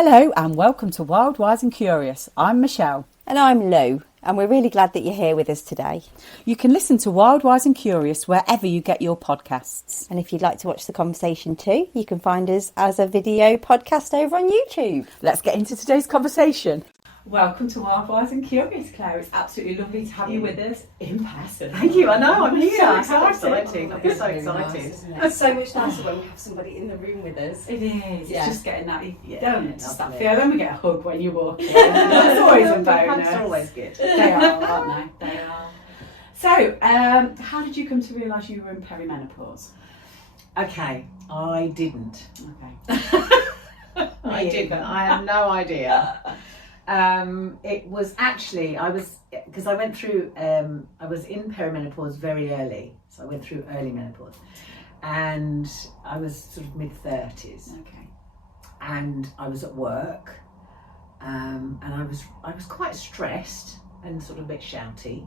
Hello and welcome to Wild, Wise and Curious. I'm Michelle. And I'm Lou, and we're really glad that you're here with us today. You can listen to Wild, Wise and Curious wherever you get your podcasts. And if you'd like to watch the conversation too, you can find us as a video podcast over on YouTube. Let's get into today's conversation. Welcome to Wild, Wise and Curious, Clare. It's absolutely lovely to have you with us in person. Thank you. I know, I'm here. So How excited. exciting. I'm so excited. It's so much nicer when we have somebody in the room with us. It is. Yeah. It's just getting that, Yeah, don't it? Just that lovely. feel. Then we get a hug when you walk in. That's always a Hugs bonus. are always good. They are, aren't they? They are. So, how did you come to realise you were in perimenopause? Okay, I didn't. Okay. I didn't. I had no idea. It was actually, because I went through, I was in perimenopause very early. So I went through early menopause. And I was sort of mid-30s. Okay. And I was at work. And I was quite stressed and sort of a bit shouty.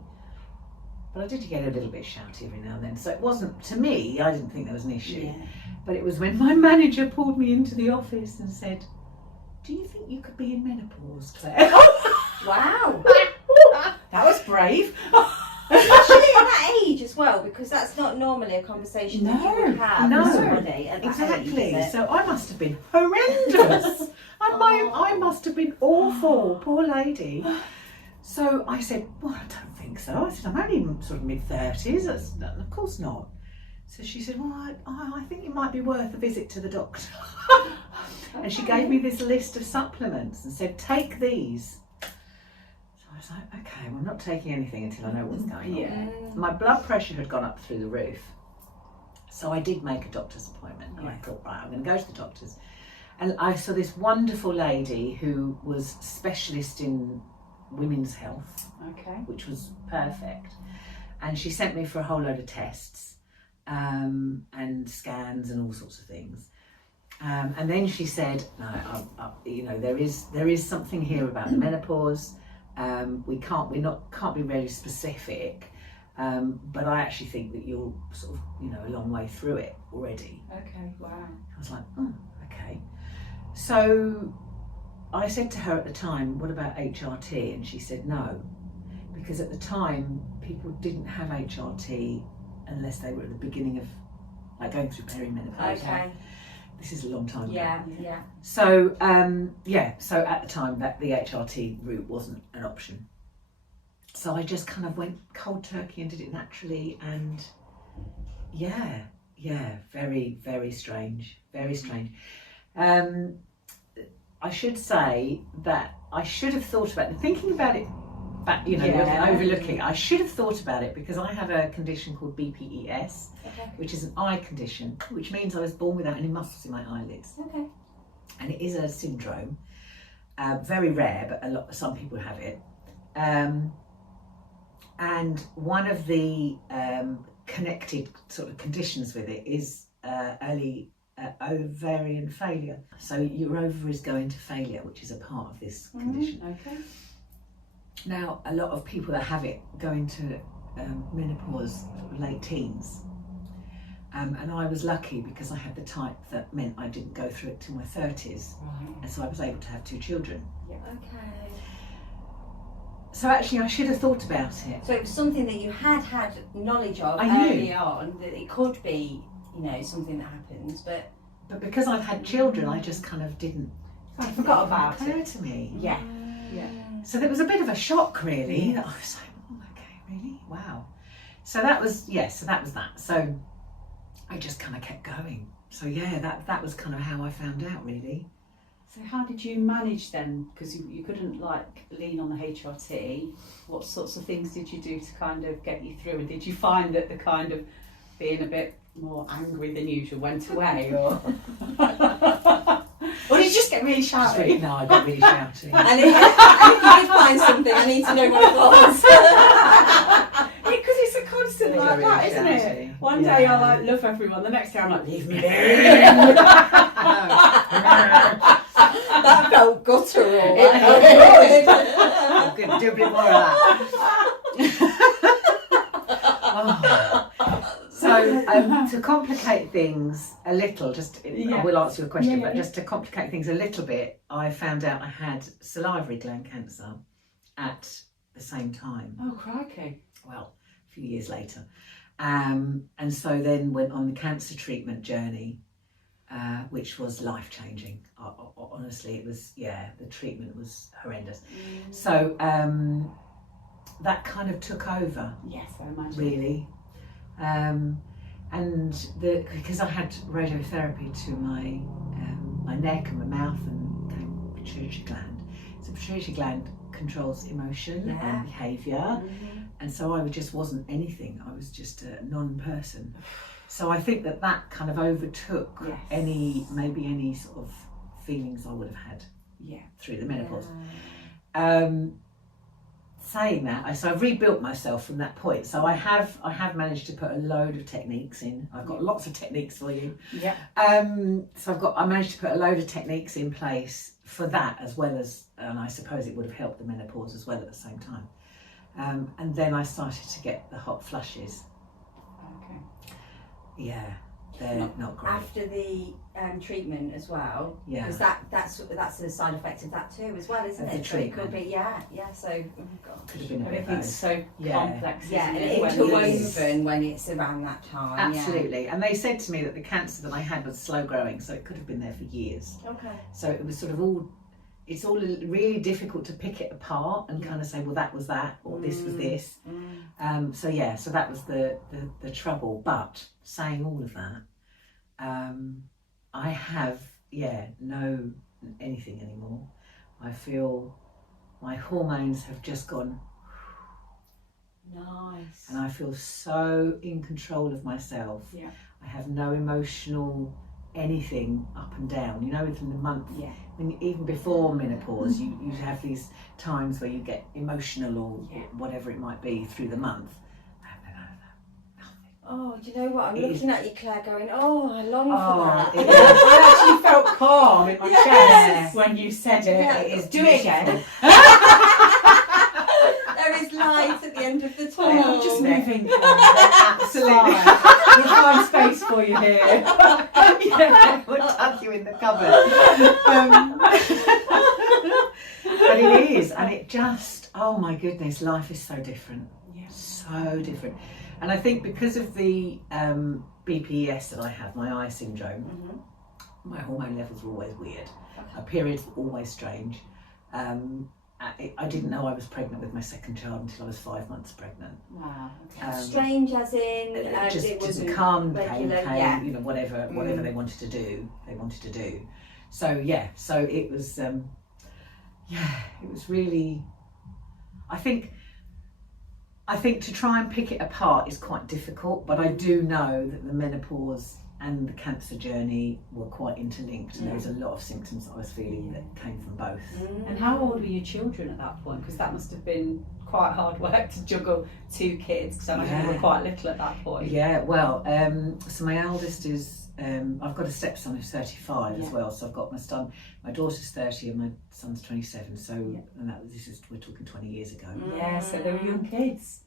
But I did get a little bit shouty every now and then. So it wasn't, to me, I didn't think there was an issue. Yeah. But it was when my manager pulled me into the office and said, "Do you think you could be in menopause, Claire?" Wow. That was brave. Especially at that age as well, because that's not normally a conversation that you would have No, with somebody at that Exactly. age, is it? So I must have been horrendous. I must have been awful, poor lady. So I said, "Well, I don't think so." I said, "I'm only sort of mid-30s. Of course not." So she said, "Well, I think it might be worth a visit to the doctor." And she gave me this list of supplements and said, "Take these." So I was like, "Okay, well, I'm not taking anything until I know what's going on." Yeah. My blood pressure had gone up through the roof. So I did make a doctor's appointment. And I thought, right, I'm going to go to the doctor's. And I saw this wonderful lady who was specialist in women's health, Okay. which was perfect. And she sent me for a whole load of tests and scans and all sorts of things. And then she said, "No, there is something here about the menopause. We can't be very specific, but I actually think that you're sort of, a long way through it already." Okay. Wow. I was like, "Oh, okay." So I said to her at the time, "What about HRT?" And she said no, because at the time people didn't have HRT unless they were at the beginning of going through perimenopause. Okay. This is a long time ago. Yeah. So so at the time that the HRT route wasn't an option. So I just kind of went cold turkey and did it naturally, and very, very strange, very strange. I should say that I should have thought about it, thinking about it back, overlooking. I should have thought about it because I have a condition called BPES, which is an eye condition, which means I was born without any muscles in my eyelids. Okay. And it is a syndrome, very rare, but some people have it. And one of the connected sort of conditions with it is early ovarian failure. So your ovaries go into failure, which is a part of this condition. Okay. Now, a lot of people that have it go into menopause sort of late teens. And I was lucky because I had the type that meant I didn't go through it till my 30s. Right. And so I was able to have 2 children. Okay. So actually I should have thought about it. So it was something that you had knowledge of I knew. early on, that it could be, something that happens, but because I've had children, I just kind of didn't. I forgot about occur it. to me. Yeah. So there was a bit of a shock, really. That I was like, "Oh, okay, really? Wow." So that was that. So I just kind of kept going. So that was kind of how I found out, really. So how did you manage then? Because you couldn't lean on the HRT. What sorts of things did you do to kind of get you through? And did you find that the kind of being a bit more angry than usual went away, or or did you just get really shouty? No, I got really shouty. and if you did find something, I need to know what it was. Because it's a constant like really that, isn't it? shouty. One day I love everyone, the next day I'm like, leave me alone. That felt guttural. I'm going to do a bit more of that. So So to complicate things a little, I will answer your question, but just to complicate things a little bit, I found out I had salivary gland cancer at the same time. Oh, crikey. Well, a few years later. And so then went on the cancer treatment journey, which was life-changing. Honestly, it was, the treatment was horrendous. So that kind of took over. Yes, I imagine. Really. And because I had radiotherapy to my neck and my mouth and pituitary gland. So pituitary gland controls emotion and behaviour. And so I just wasn't anything. I was just a non-person. So I think that kind of overtook any sort of feelings I would have had through the menopause. Saying that, so I've rebuilt myself from that point. So I have managed to put a load of techniques in. I've got lots of techniques for you. Yeah. So I managed to put a load of techniques in place for that, as well as, and I suppose it would have helped the menopause as well at the same time. And then I started to get the hot flushes. Okay. Yeah, they're not great. After the treatment as well, Yeah. because that's a side effect of that too as well, isn't Of it? the So it could treatment. be, so oh God. Could have been a bit Everything's both. so complex, Yeah, isn't and it? when interwoven when it's around that time. Absolutely. And they said to me that the cancer that I had was slow growing, so it could have been there for years. Okay. So it was sort of it's all really difficult to pick it apart and kind of say, well, that was that, or this was this. So that was the trouble. But saying all of that, I have no anything anymore. I feel my hormones have just gone, Nice. and I feel so in control of myself. Yeah. I have no emotional anything up and down. You know, within the month, even before menopause, you have these times where you get emotional or whatever it might be through the month. I have none of that. Nothing. Oh, do you know what? I'm looking at you, Claire, going, oh, I long for that. It is. I actually felt calm in my chest when you said it. Yeah. It is Do it again. There is light at the end of the tunnel. I'm just moving. Absolutely. We'll find space for you here. We'll tuck you in the cupboard. But it is, and it just, oh my goodness, life is so different. Yeah. So different. And I think because of the BPES that I have, my eye syndrome, my hormone levels were always weird. My periods were always strange. I didn't know I was pregnant with my second child until I was 5 months pregnant. Wow. Okay. Strange as in it wasn't calm regular, came, you know, whatever they wanted to do, they wanted to do. So it was it was really, I think to try and pick it apart is quite difficult, but I do know that the menopause and the cancer journey were quite interlinked, and there was a lot of symptoms that I was feeling that came from both. And how old were your children at that point? Because that must have been quite hard work to juggle 2 kids, because I imagine they were quite little at that point. Yeah, well, so my eldest is, I've got a stepson who's 35 as well, so I've got my daughter's 30 and my son's 27, so and we're talking 20 years ago. Yeah, so they were young kids.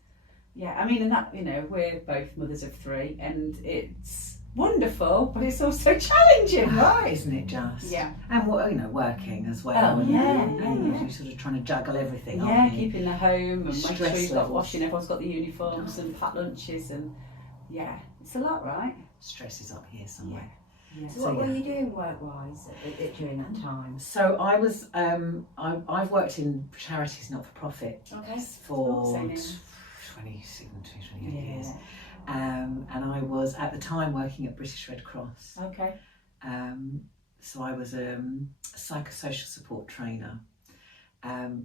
Yeah, I mean, and that, you know, we're both mothers of 3, and it's wonderful, but it's also challenging, right? Isn't it just? Yeah. And working as well. Oh, and you're sort of trying to juggle everything. Yeah, aren't you? keeping the home and making sure you've got levels. washing, everyone's got the uniforms and packed lunches, and it's a lot, right? Stress is up here somewhere. Yeah. So what were you doing work-wise during that time? So I was, I've worked in charities, not for profit, for 28 years. And I was at the time working at British Red Cross. Okay. So I was a psychosocial support trainer,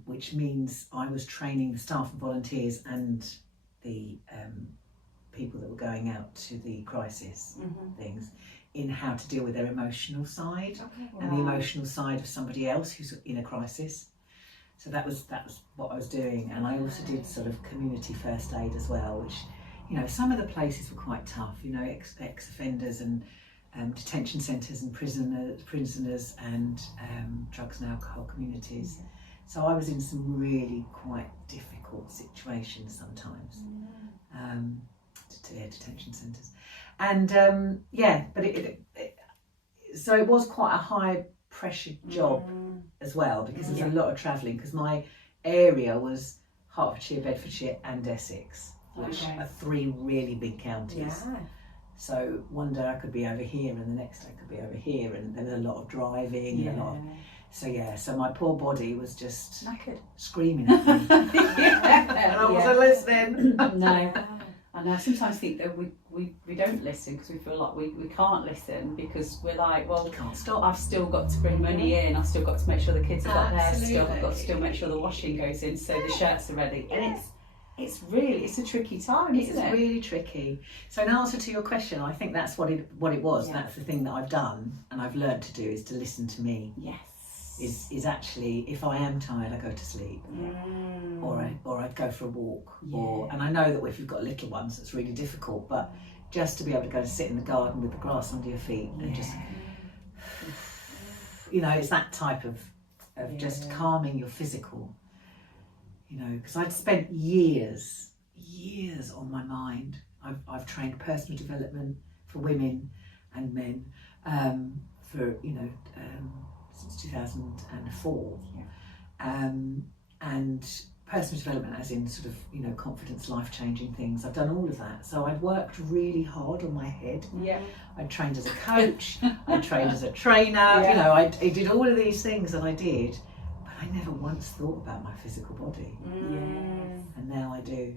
which means I was training the staff and volunteers and the people that were going out to the crisis things in how to deal with their emotional side and the emotional side of somebody else who's in a crisis. So that was what I was doing, and I also did sort of community first aid as well, which, you know, some of the places were quite tough, you know, ex-offenders and detention centres and prisoners and drugs and alcohol communities. So I was in some really quite difficult situations sometimes. detention centres. And but so it was quite a high pressure job as well, because there's a lot of travelling, because my area was Hertfordshire, Bedfordshire and Essex, which are 3 really big counties. Yeah. So one day I could be over here and the next day I could be over here, and there was a lot of driving and a lot of, so my poor body was just knackered, screaming at me. And I wasn't listening. No. And I sometimes think that we don't listen because we feel like we can't listen, because we're like, well, Can't stop. I've still got to bring money in, I've still got to make sure the kids have got their stuff, I've got to still make sure the washing goes in so the shirts are ready. And it's a tricky time, isn't it? It's really tricky. So in answer to your question, I think that's what it was. Yeah. That's the thing that I've done and I've learned to do, is to listen to me. Yes. Is actually, if I am tired, I go to sleep, or I go for a walk, and I know that if you've got little ones, it's really difficult, but just to be able to go and sit in the garden with the grass under your feet and just, it's that type of just calming your physical, because I'd spent years on my mind. I've trained personal development for women and men for since 2004, and personal development as in sort of confidence, life-changing things. I've done all of that, so I've worked really hard on my head. I trained as a coach, I trained as a trainer, I did all of these things that I did, but I never once thought about my physical body. And now I do.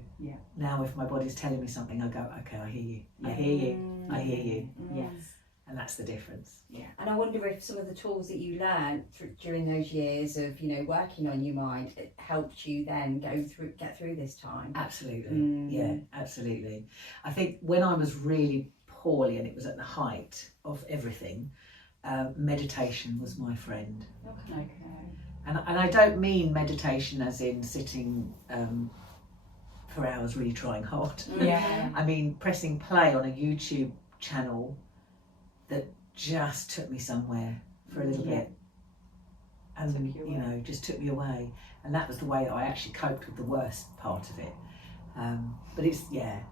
Now if my body's telling me something, I go, okay, I hear you, I hear you, I hear you. Yes. And that's the difference. And I wonder if some of the tools that you learned during those years of working on your mind, it helped you then get through this time. Absolutely. Yeah, absolutely. I think when I was really poorly and it was at the height of everything, meditation was my friend. Okay. And I don't mean meditation as in sitting for hours really trying hard. I mean pressing play on a YouTube channel that just took me somewhere for a little bit, and just took me away, and that was the way that I actually coped with the worst part of it. But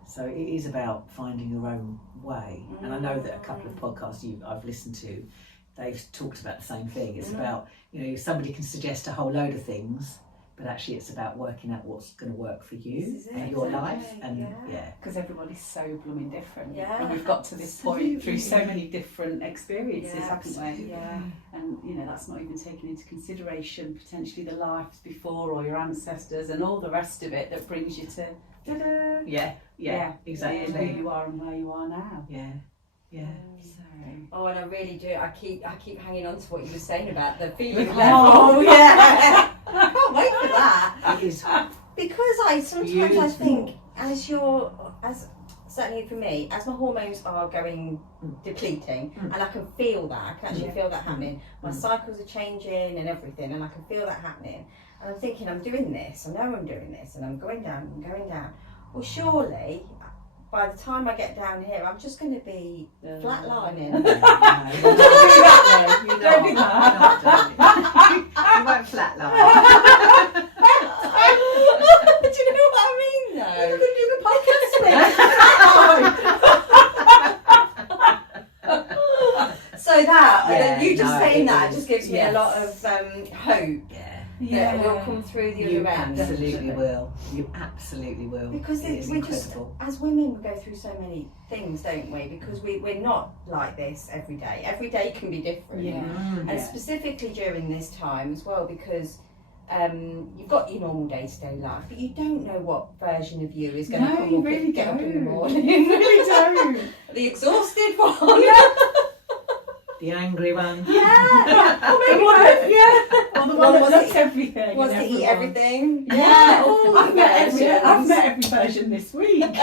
so it is about finding your own way, and I know that a couple of podcasts I've listened to, they've talked about the same thing. It's about somebody can suggest a whole load of things, but actually it's about working out what's going to work for you and your life, and because everybody's so blooming different, and we've got to this point through so many different experiences, haven't we? And that's not even taking into consideration potentially the lives before or your ancestors and all the rest of it that brings you to exactly who you are and where you are now. Oh, and I really do. I keep hanging on to what you were saying about the feeling level. Oh, I can't wait for that. It is Because I sometimes think, as certainly for me, as my hormones are going depleting, and I can feel that. I can actually feel that happening. My cycles are changing and everything, and I can feel that happening. And I'm thinking, I'm doing this. I know I'm doing this, and I'm going down. Well, surely, by the time I get down here, I'm just going to be flatlining. Don't do that. Don't do that. You won't flatline. Do you know what I mean, though? You're going to do the podcast. So that, you just saying that just gives me a lot of hope. That we'll come through the other end. You absolutely will. Because we just, as women, we go through so many things, don't we? Because we're not like this every day. Every day can be different. And specifically during this time as well, because you've got your normal day-to-day life, but you don't know what version of you is going to come up and get up in the morning. You really don't. The exhausted one. The angry one. Or maybe or the one that does everything. Wants to eat everything. I've met every version this week.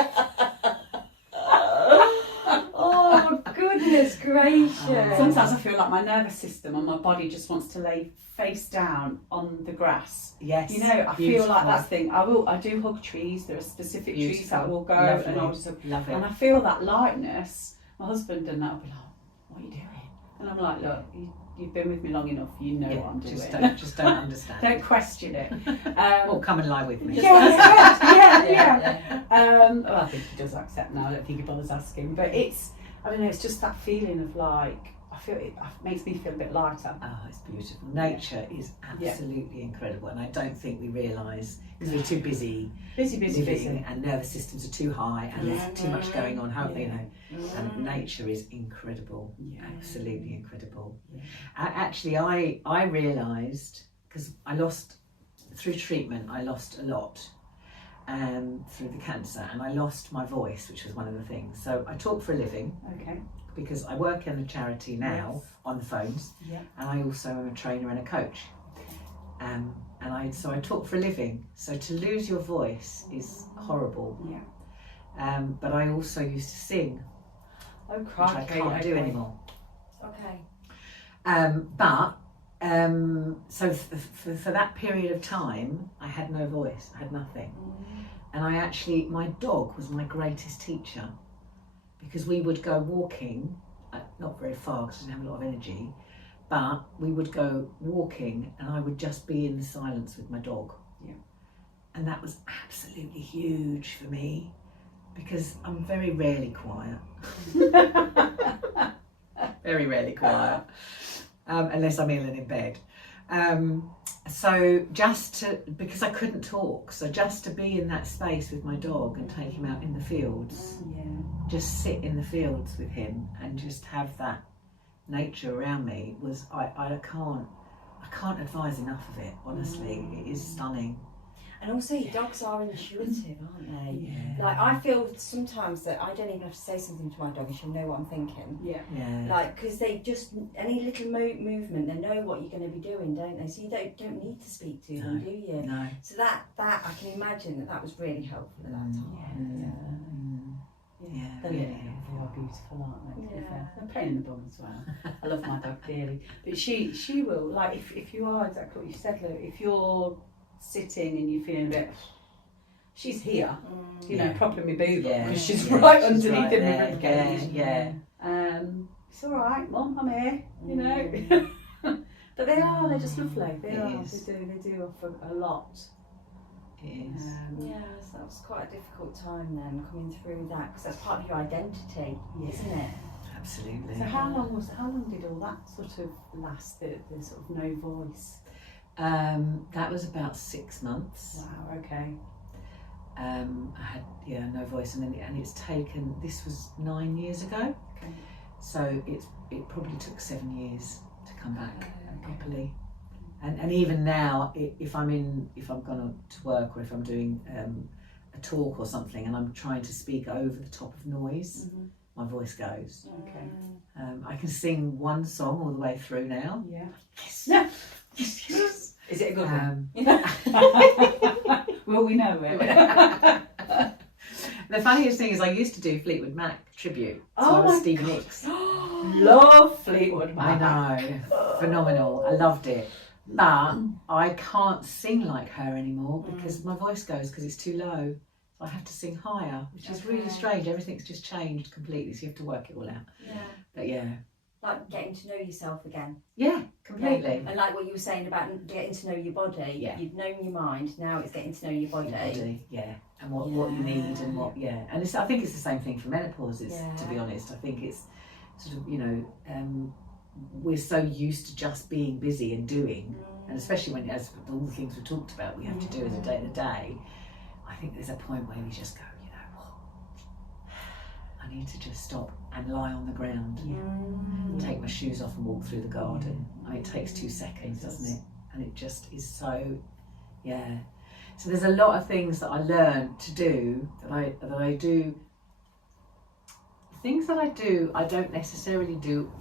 Oh, goodness gracious. Sometimes I feel like my nervous system and my body just wants to lay face down on the grass. Yes. I feel like that's the thing. I do hug trees. There are specific trees that will go and I'll just love it. And I feel that lightness. My husband and that will be like, what are you doing? And I'm like, look, you've been with me long enough. You know what I'm doing. Just don't understand. Don't question it. Or come and lie with me. Yeah. Well, I think he does accept now. I don't think he bothers asking. But it's, I don't know. It's just that feeling of like, I feel it makes me feel a bit lighter. Oh, it's beautiful. Nature is absolutely incredible, and I don't think we realise because we're too busy, living, and nervous systems are too high, and there's too much going on. You know, and nature is incredible, absolutely incredible. Actually, I realised because I lost through treatment. I lost a lot through the cancer, and I lost my voice, which was one of the things. So I talk for a living. Okay. Because I work in a charity now on the phones, and I also am a trainer and a coach, and so I talk for a living. So to lose your voice is horrible. But I also used to sing, which I can't do anymore. Okay. So for that period of time, I had no voice. I had nothing, and my dog was my greatest teacher. Because we would go walking, not very far because I didn't have a lot of energy, but we would go walking and I would just be in the silence with my dog. And that was absolutely huge for me because I'm very rarely quiet. Very rarely quiet, unless I'm ill and in bed. So because I couldn't talk, so just to be in that space with my dog and take him out in the fields, just sit in the fields with him and just have that nature around me was, I can't advise enough of it, honestly. It is stunning. And also dogs are intuitive, aren't they? Yeah. Like I feel sometimes that I don't even have to say something to my dog and she'll know what I'm thinking. Like, because they just, any little movement, they know what you're going to be doing, don't they? So you don't need to speak to them, do you? No. So that I can imagine that was really helpful at that time. They are beautiful, aren't they? They're a pain in the bum as well. I love my dog dearly, but she will, like, if you are exactly what you said, Lou, if you're sitting and you're feeling a bit, she's here, propping me boob up because she's right underneath in the rib cage. It's all right, Mum, I'm here, you know. But they're just lovely. They do offer a lot. It is. So that was quite a difficult time then, coming through that, because that's part of your identity, isn't it? Absolutely. So how long did all that sort of last? The sort of no voice. That was about 6 months. Wow. Okay. I had no voice, and it's taken. This was 9 years ago. Okay. So it probably took 7 years to come back properly. And even now, if I'm going to work or if I'm doing a talk or something, and I'm trying to speak over the top of noise, my voice goes. Okay. I can sing one song all the way through now. Yeah. Yes. Is it a good one? Well, we know it. The funniest thing is I used to do Fleetwood Mac tribute. So I was Stevie Nicks. Love Fleetwood Mac. I know. Phenomenal. I loved it. But I can't sing like her anymore because my voice goes because it's too low. So I have to sing higher, which is really strange. Everything's just changed completely, so you have to work it all out. But like getting to know yourself again. Yeah, completely. And like what you were saying about getting to know your body. You've known your mind, now it's getting to know your body. And what you need and what, And I think it's the same thing for menopause, to be honest. I think it's sort of, we're so used to just being busy and doing, and especially when, as all the things we talked about, we have to do in a day. I think there's a point where we just go, you know what, I need to just stop and lie on the ground, take my shoes off and walk through the garden. I mean, it takes 2 seconds, doesn't it? And it just is so, So there's a lot of things that I learned to do that I do. The things that I do, I don't necessarily do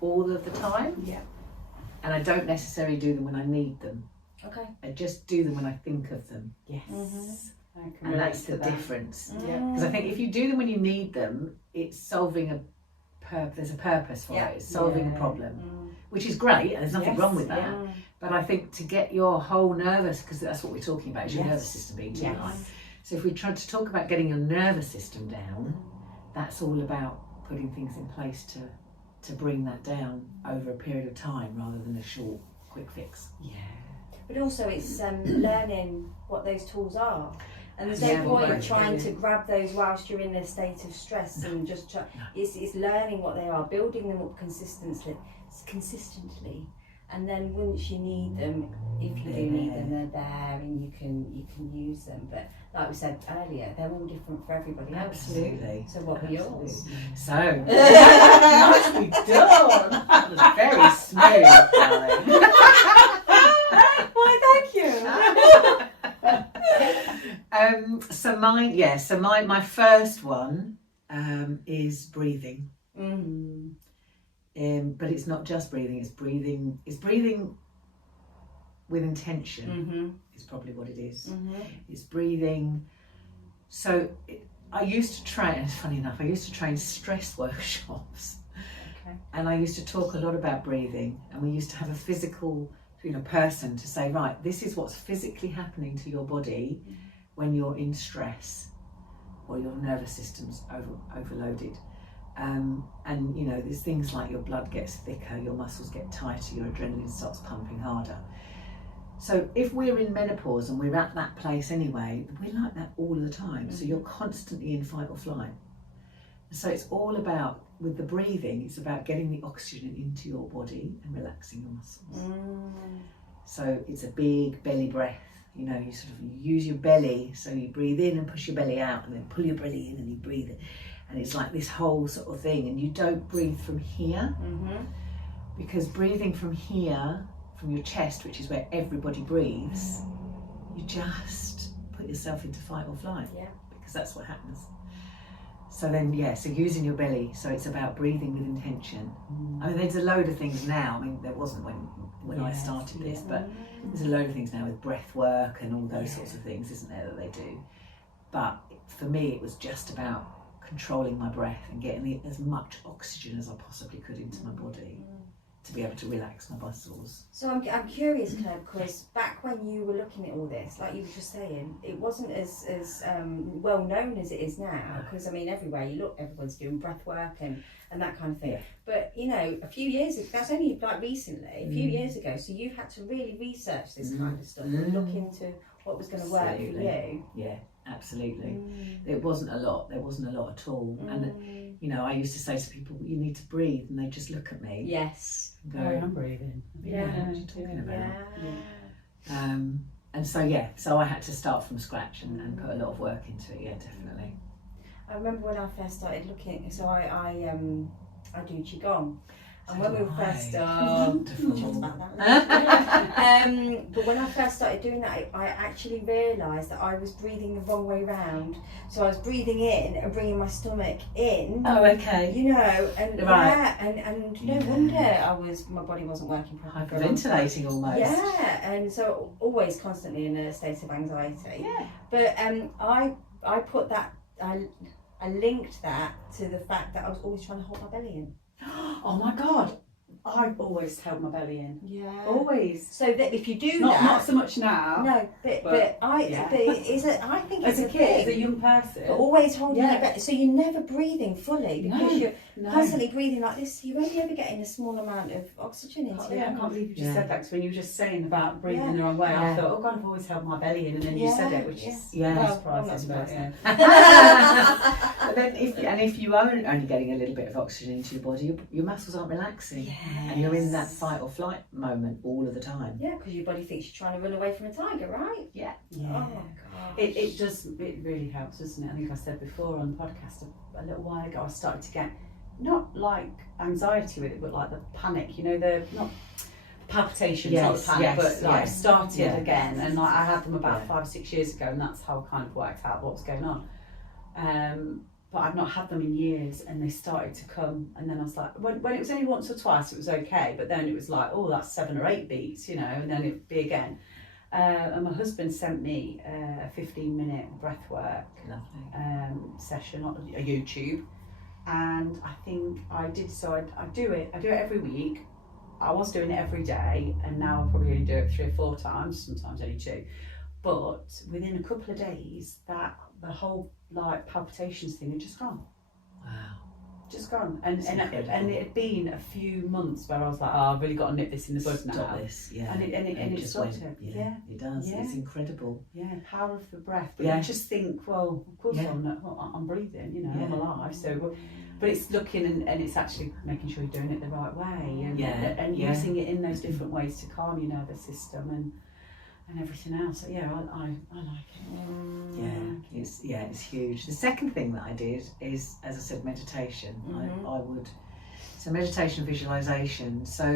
all of the time. And I don't necessarily do them when I need them. Okay. I just do them when I think of them. Yes. And that's the difference. Because I think if you do them when you need them, it's solving there's a purpose for it. It's solving a problem, which is great, and there's nothing wrong with that. But I think to get your whole nervous, because that's what we're talking about, is your nervous system being too high. So if we try to talk about getting your nervous system down, that's all about putting things in place to to bring that down over a period of time rather than a short, quick fix. Yeah. But also it's learning what those tools are. And there's Yeah, no point right, trying yeah. to grab those whilst you're in a state of stress and just try. It's learning what they are, building them up consistently, and then once you need them, if you do need them, they're there and you can use them. But like we said earlier, they're all different for everybody else. Absolutely. So what were yours? So, nicely done. That was very smooth, darling. Why, thank you. So my first one is breathing. But it's not just breathing, it's breathing with intention is probably what it is. It's breathing. So I used to train, funny enough, I used to train stress workshops. Okay. And I used to talk a lot about breathing, and we used to have a physical person to say, right, this is what's physically happening to your body when you're in stress or your nervous system's overloaded. And there's things like your blood gets thicker, your muscles get tighter, your adrenaline starts pumping harder. So if we're in menopause and we're at that place anyway, we're like that all the time. So you're constantly in fight or flight. So it's all about, with the breathing, it's about getting the oxygen into your body and relaxing your muscles. So it's a big belly breath. You sort of use your belly, so you breathe in and push your belly out, and then pull your belly in and you breathe it. And it's like this whole sort of thing, and you don't breathe from here, because breathing from here, from your chest, which is where everybody breathes, you just put yourself into fight or flight, because that's what happens. So then, so using your belly, so it's about breathing with intention. I mean, there's a load of things now. I mean, there wasn't when I started this, but there's a load of things now with breath work and all those sorts of things, isn't there, that they do. But for me, it was just about controlling my breath and getting as much oxygen as I possibly could into my body to be able to relax my muscles. So I'm curious, Claire, because back when you were looking at all this, like you were just saying, it wasn't as well known as it is now. Because I mean, everywhere you look, everyone's doing breath work and that kind of thing. But a few years ago, that's only like recently, a few years ago. So you've had to really research this kind of stuff and look into what was going to work for you. Yeah. Absolutely. There wasn't a lot at all. And I used to say to people, you need to breathe, and they just look at me. Yes. And go, I'm breathing. What are you talking about? And so I had to start from scratch and put a lot of work into it, definitely. I remember when I first started looking, so I do Qigong. And when we were first, chat about that. But when I first started doing that, I actually realised that I was breathing the wrong way round. So I was breathing in and bringing my stomach in. Oh, okay. And and no wonder my body wasn't working properly. Hyperventilating almost. Yeah, and so always constantly in a state of anxiety. Yeah. But I put that, I linked that to the fact that I was always trying to hold my belly in. Oh my God, I've always held my belly in. Yeah. Always. So that if you do not so much now. No, but I think as it's a kid, as a young person. But always holding your belly, so you're never breathing fully because you're constantly breathing like this. You're only ever getting a small amount of oxygen into you. I can't believe you just said that, because when you were just saying about breathing the wrong way, I thought, oh God, I've always held my belly in, and then you said it, which is surprising. But then if you are only getting a little bit of oxygen into your body, your muscles aren't relaxing, and you're in that fight or flight moment all of the time. Yeah, because your body thinks you're trying to run away from a tiger, right? Yeah. Oh my God. It really helps, doesn't it? I think I said before on the podcast a little while ago, I started to get not like anxiety with it, but like the panic. The not palpitations, not the panic, but like started again. And like I had them about 5 or 6 years ago, and that's how I kind of worked out what was going on. But I've not had them in years, and they started to come, and then I was like, when it was only once or twice, it was okay, but then it was like, oh, that's 7 or 8 beats, and then it'd be again. And my husband sent me a 15-minute breathwork session on a YouTube, and I think I did. So I do it every week. I was doing it every day, and now I probably only do it 3 or 4 times, sometimes only 2. But within a couple of days, that the whole like palpitations thing had just gone. Wow. just gone. And It's and incredible. it had been a few months where I was like, oh, I've really got to nip this in the bud now. Stop this, yeah. And it just stopped went, it. yeah, it does. Yeah. It's incredible. Yeah, power of the breath. But Yeah. you just think, well, of course Yeah. I'm breathing, you know, Yeah. I'm alive. So, but it's looking and it's actually making sure you're doing it the right way and Yeah. using it in those different ways to calm your nervous system and everything else. So yeah, I like it. It's huge. The second thing that I did is, as I said, meditation. So meditation, visualization. So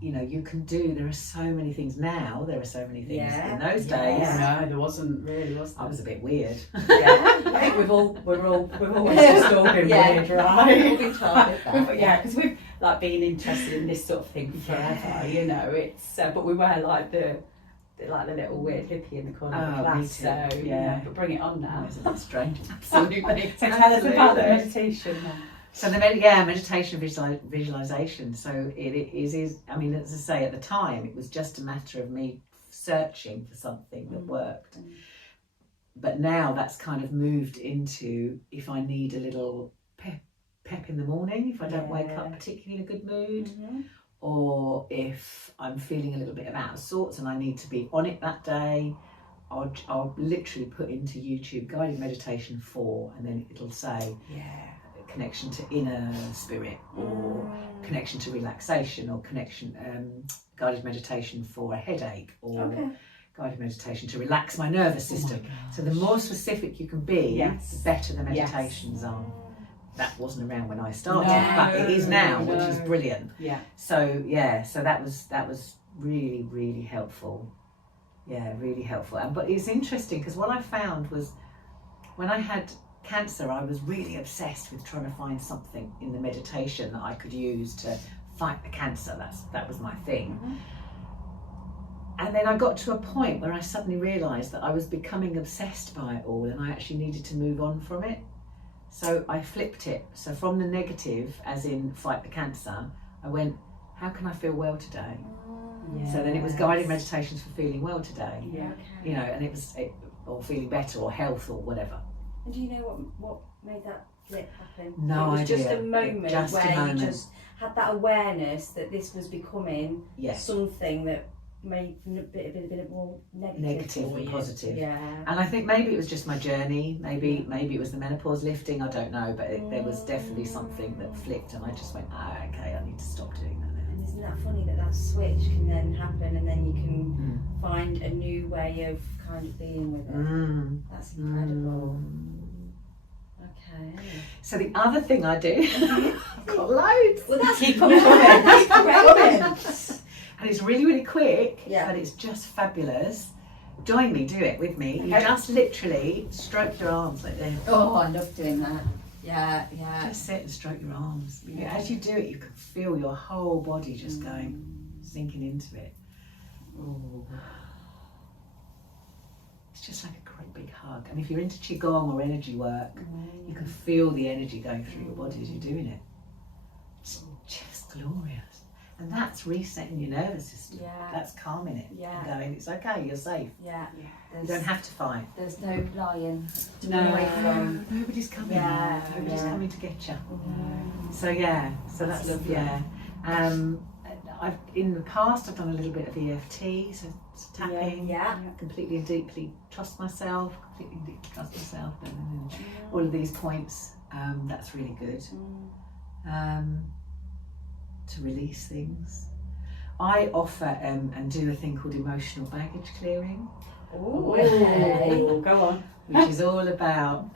you can do. There are so many things now. There are so many things in those days. No, there wasn't really, was there? I was a bit weird. Yeah, I think we've always just all been weird, right? We've been told that. Yeah, because we've like been interested in this sort of thing forever. You know, it's but we were like the little weird hippie in the corner of the class. So but bring it on now. It's a bit strange. Absolutely. So tell us about the meditation then. So the meditation visualization. So it is. I mean, as I say, at the time, it was just a matter of me searching for something that worked. But now that's kind of moved into if I need a little pep in the morning, if I don't wake up particularly in a good mood, or if I'm feeling a little bit of out of sorts and I need to be on it that day, I'll literally put into YouTube guided meditation 4, and then it'll say connection to inner spirit, or connection to relaxation, or guided meditation for a headache, or guided meditation to relax my nervous system. So the more specific you can be, the better the meditations are. That wasn't around when I started, but it is now, which is brilliant. Yeah. So that was really, really helpful. Yeah, really helpful. But it's interesting because what I found was when I had cancer, I was really obsessed with trying to find something in the meditation that I could use to fight the cancer. That was my thing. And then I got to a point where I suddenly realised that I was becoming obsessed by it all, and I actually needed to move on from it. So I flipped it. So from the negative, as in fight the cancer, I went, how can I feel well today? So then it was guided meditations for feeling well today. You know, and it was or feeling better, or health, or whatever. And do you know what made that flip happen? No idea. It was just a moment you just had that awareness that this was becoming something that made a bit more negative and positive. Yeah. And I think maybe it was just my journey. Maybe it was the menopause lifting. I don't know, but there was definitely something that flipped, and I just went, okay, I need to stop doing that now. And isn't that funny that switch can then happen, and then you can find a new way of kind of being with it. That's incredible. Okay. So the other thing I do, I've got loads. Well, that's keep on coming. And it's really, really quick, Yeah. but it's just fabulous. Join me, do it with me. You Okay. just literally stroke your arms like this. Oh, I love doing that. Yeah, yeah. Just sit and stroke your arms. As you do it, you can feel your whole body just going, sinking into it. Ooh. It's just like a great big hug. And if you're into Qigong or energy work, you can feel the energy going through your body as you're doing it. It's just glorious. And that's resetting your nervous system. Yeah. That's calming it. Yeah. And going, it's okay, you're safe. Yeah. You don't have to fight. There's no lying to No. run away from. Nobody's coming. Yeah, Nobody's yeah. coming to get you. No. So that's lovely. I've in the past I've done a little bit of EFT, so tapping. Yeah. Completely and deeply trust myself. Completely and deeply trust myself. All of these points. That's really good. To release things. I offer and do a thing called emotional baggage clearing. Oh, Go on. Which is all about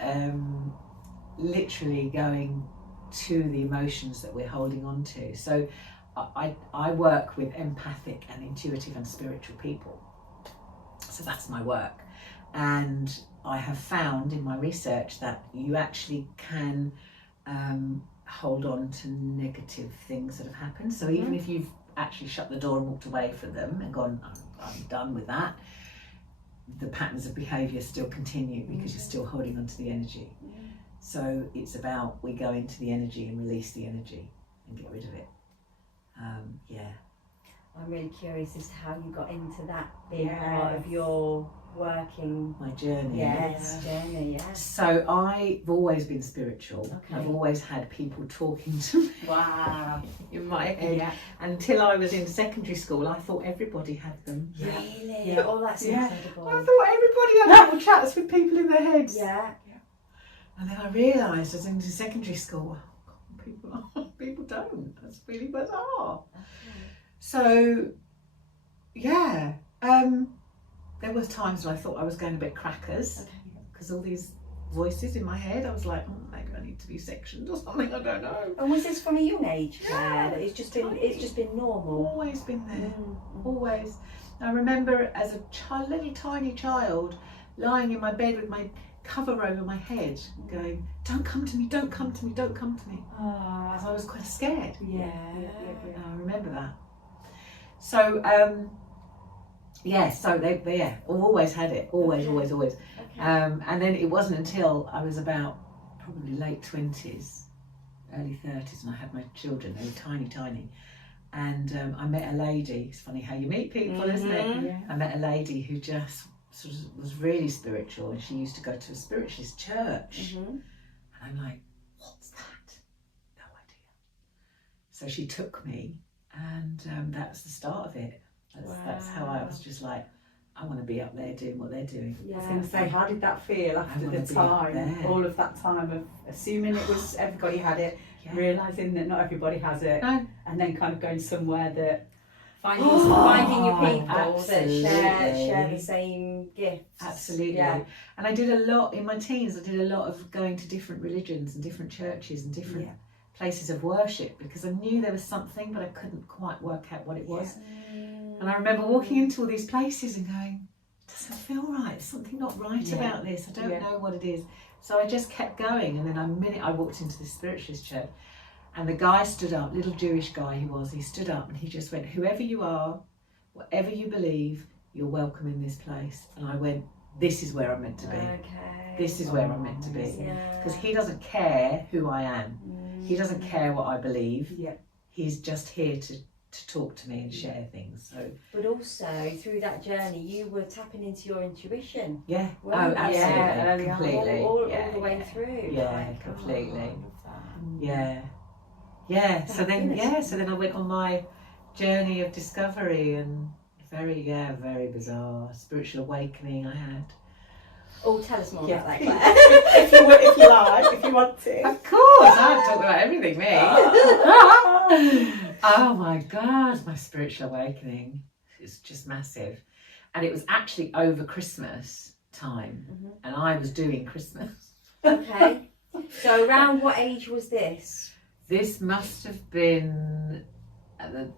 literally going to the emotions that we're holding on to. So I work with empathic and intuitive and spiritual people. So that's my work. And I have found in my research that you actually can hold on to negative things that have happened. So even if you've actually shut the door and walked away from them and gone, I'm done with that, the patterns of behaviour still continue because you're still holding on to the energy. So it's about we go into the energy and release the energy and get rid of it. I'm really curious as to how you got into that being part of your working My journey. journey. Yeah. So I've always been spiritual. Okay. I've always had people talking to me. Wow. In my head. Yeah. Until I was in secondary school, I thought everybody had them. Really? Yeah. Oh, that's Yeah. incredible. I thought everybody had little chats with people in their heads. Yeah. And then I realised as into secondary school, oh God, people don't. That's really bizarre. Okay. So, yeah, there was times when I thought I was going a bit crackers because all these voices in my head, I was like, maybe I need to be sectioned or something. I don't know. And was this from a young age? Yeah, That it's just been normal. Always been there. Mm. Always. I remember as a little tiny child lying in my bed with my cover over my head going, don't come to me, don't come to me, don't come to me. As I was quite scared. Yeah. I remember that. So, so they always had it, always. Okay. And then it wasn't until I was about probably late 20s, early 30s, and I had my children. They were tiny. And I met a lady. It's funny how you meet people, isn't it? Yeah. I met a lady who just sort of was really spiritual, and she used to go to a spiritualist church. Mm-hmm. And I'm like, what's that? No idea. So she took me, and that was the start of it. That's how I was just like, I want to be up there doing what they're doing. Yeah. I was going to say, how did that feel after the time? All of that time of assuming it was everybody had it, realising that not everybody has it, and then kind of going somewhere that Finding your people absolutely. that share the same gifts. Absolutely. Yeah. And I did a lot in my teens. I did a lot of going to different religions and different churches and different places of worship because I knew there was something, but I couldn't quite work out what it was. And I remember walking into all these places and going, it doesn't feel right. There's something not right about this. I don't know what it is. So I just kept going. And then the minute I walked into this spiritualist church, and the guy stood up, little Jewish guy he stood up and he just went, whoever you are, whatever you believe, you're welcome in this place. And I went, this is where I'm meant to be. Okay. This is where I'm meant to be. Yeah. Because he doesn't care who I am. He doesn't care what I believe. Yeah. He's just here to talk to me and share things. So, but also through that journey, you were tapping into your intuition. Yeah. Well, absolutely. Completely. All the way through. Yeah, like, completely. Oh, Yeah. So then I went on my journey of discovery and very bizarre spiritual awakening I had. Oh, tell us more about that, Claire. if you like, if you want to. Of course, I'd talk about everything, me. Oh my God, my spiritual awakening is just massive. And it was actually over Christmas time, and I was doing Christmas. Okay. So around what age was this? This must have been,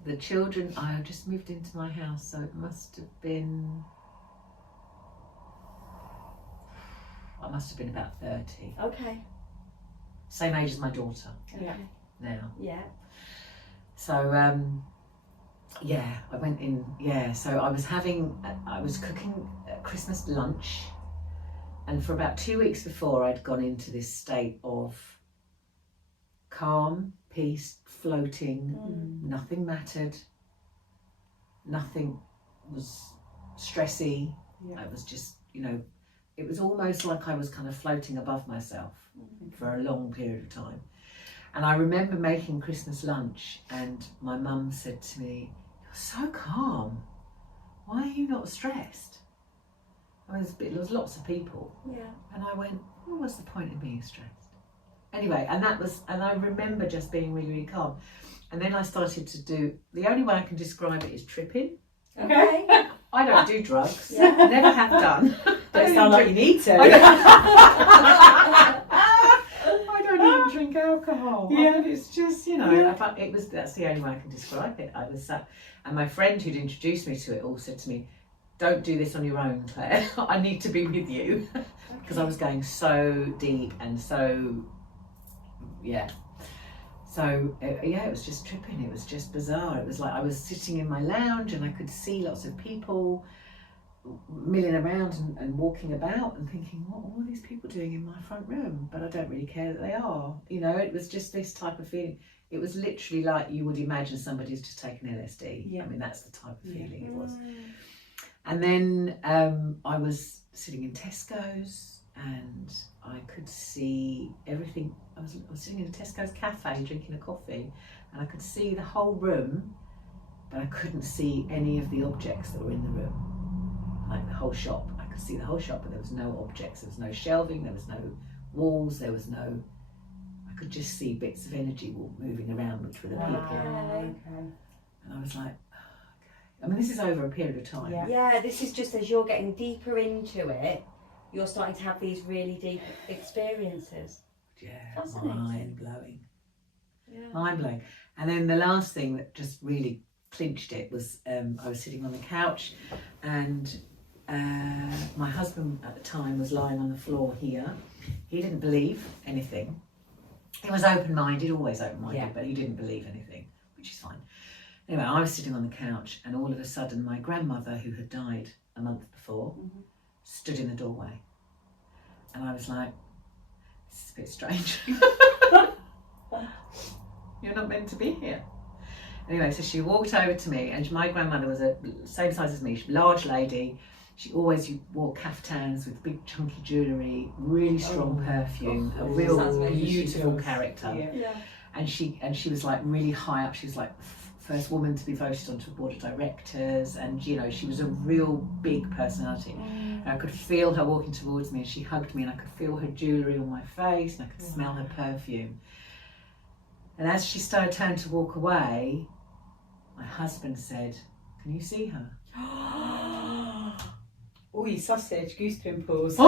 the children, I just moved into my house, so it must have been, I must have been about 30. Okay. Same age as my daughter now. Yeah. So, I went in, so I was cooking Christmas lunch, and for about 2 weeks before I'd gone into this state of calm, peace, floating, nothing mattered, nothing was stressy. I was just, it was almost like I was kind of floating above myself for a long period of time. And I remember making Christmas lunch and my mum said to me, "You're so calm. Why are you not stressed?" There was lots of people. Yeah. And I went, well, what's the point of being stressed? Anyway, and I remember just being really, really calm. And then I started to do, the only way I can describe it is tripping. Okay. I don't do drugs. Never have done. Don't sound like you need to. I don't even drink alcohol. Yeah. It's just, that's the only way I can describe it. I was sat, and my friend who'd introduced me to it all said to me, "Don't do this on your own, Claire. I need to be with you." Because I was going so deep and so, So, it was just tripping. It was just bizarre. It was like I was sitting in my lounge and I could see lots of people milling around and walking about and thinking, what are all these people doing in my front room? But I don't really care that they are. It was just this type of feeling. It was literally like you would imagine somebody's just taken LSD. Yeah. I mean, that's the type of feeling it Mm. was. And then I was sitting in Tesco's and I could see everything. I was sitting in a Tesco's cafe drinking a coffee, and I could see the whole room, but I couldn't see any of the objects that were in the room. Like the whole shop. I could see the whole shop, but there was no objects. There was no shelving, there was no walls, there was no... I could just see bits of energy moving around, which were the people. Okay. And I was like, oh, okay. I mean, this is over a period of time. Yeah, this is just as you're getting deeper into it, you're starting to have these really deep experiences. Yeah, Fascinating. mind-blowing. Yeah. Mind-blowing. And then the last thing that just really clinched it was I was sitting on the couch, and my husband at the time was lying on the floor here. He didn't believe anything. He was open-minded, always open-minded, but he didn't believe anything, which is fine. Anyway, I was sitting on the couch, and all of a sudden my grandmother, who had died a month before, stood in the doorway. And I was like, this is a bit strange. You're not meant to be here. Anyway, so she walked over to me, and my grandmother was the same size as me, large lady. She always wore caftans with big chunky jewellery, really strong perfume, a real beautiful character. Yeah. And she was like really high up. She was like first woman to be voted onto a board of directors, and you know, she was a real big personality. And I could feel her walking towards me, and she hugged me, and I could feel her jewellery on my face, and I could smell her perfume. And as she turned to walk away, my husband said, "Can you see her?" Oh, you sausage, goose pimples. Oh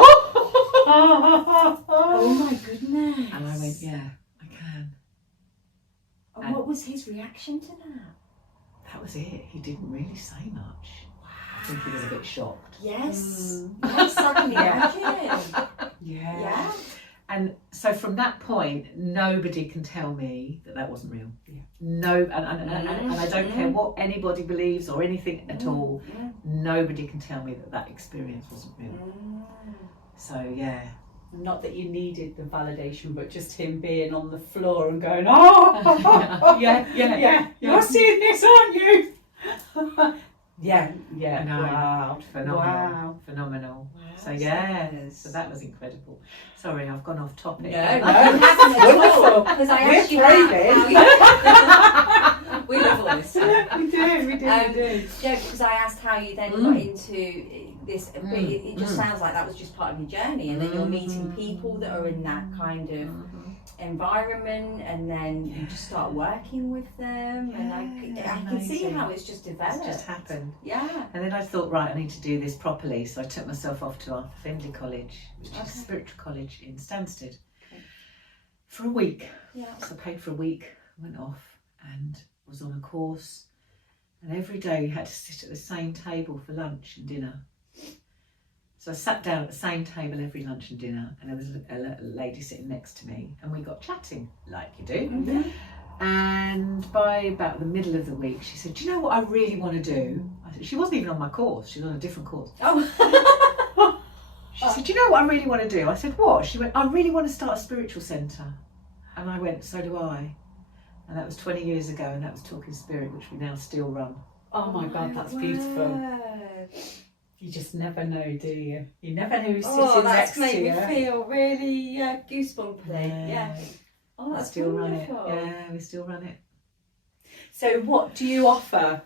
my goodness. And I went, "Yeah, I can." And what was his reaction to that? That was it. He didn't really say much. I think he was a bit shocked. Yes. Yes, I can imagine. Yeah. And so from that point, nobody can tell me that wasn't real. Yeah. No, and I don't care what anybody believes or anything at all. Nobody can tell me that experience wasn't real. So yeah. Not that you needed the validation, but just him being on the floor and going, oh, yeah, you're seeing this, aren't you? Yeah. I know. Wow. Phenomenal. So yeah, so that was incredible. Sorry, I've gone off topic. No, wonderful. Because I asked you how we love all this stuff. We do. Yeah, because I asked how you then got into this, but it just sounds like that was just part of your journey, and then you're meeting people that are in that kind of environment, and then you just start working with them, and I can see how it's just developed. It's just happened. Yeah. And then I thought, right, I need to do this properly, so I took myself off to Arthur Findlay College, which is a spiritual college in Stansted, for a week. Yeah. So I paid for a week, went off and was on a course, and every day you had to sit at the same table for lunch and dinner. So I sat down at the same table every lunch and dinner, and there was a lady sitting next to me, and we got chatting like you do. And by about the middle of the week, she said, "Do you know what I really want to do?" I said, she wasn't even on my course; she was on a different course. Oh. She said, "Do you know what I really want to do?" I said, "What?" She went, "I really want to start a spiritual centre." And I went, "So do I." And that was 20 years ago, and that was Talking Spirit, which we now still run. Oh my God, that's beautiful. You just never know, do you? You never know who's sitting next to you. Oh, that's made me feel really goosebumpy. Yeah. Oh, that's still wonderful. run it. Yeah, we still run it. So what do you offer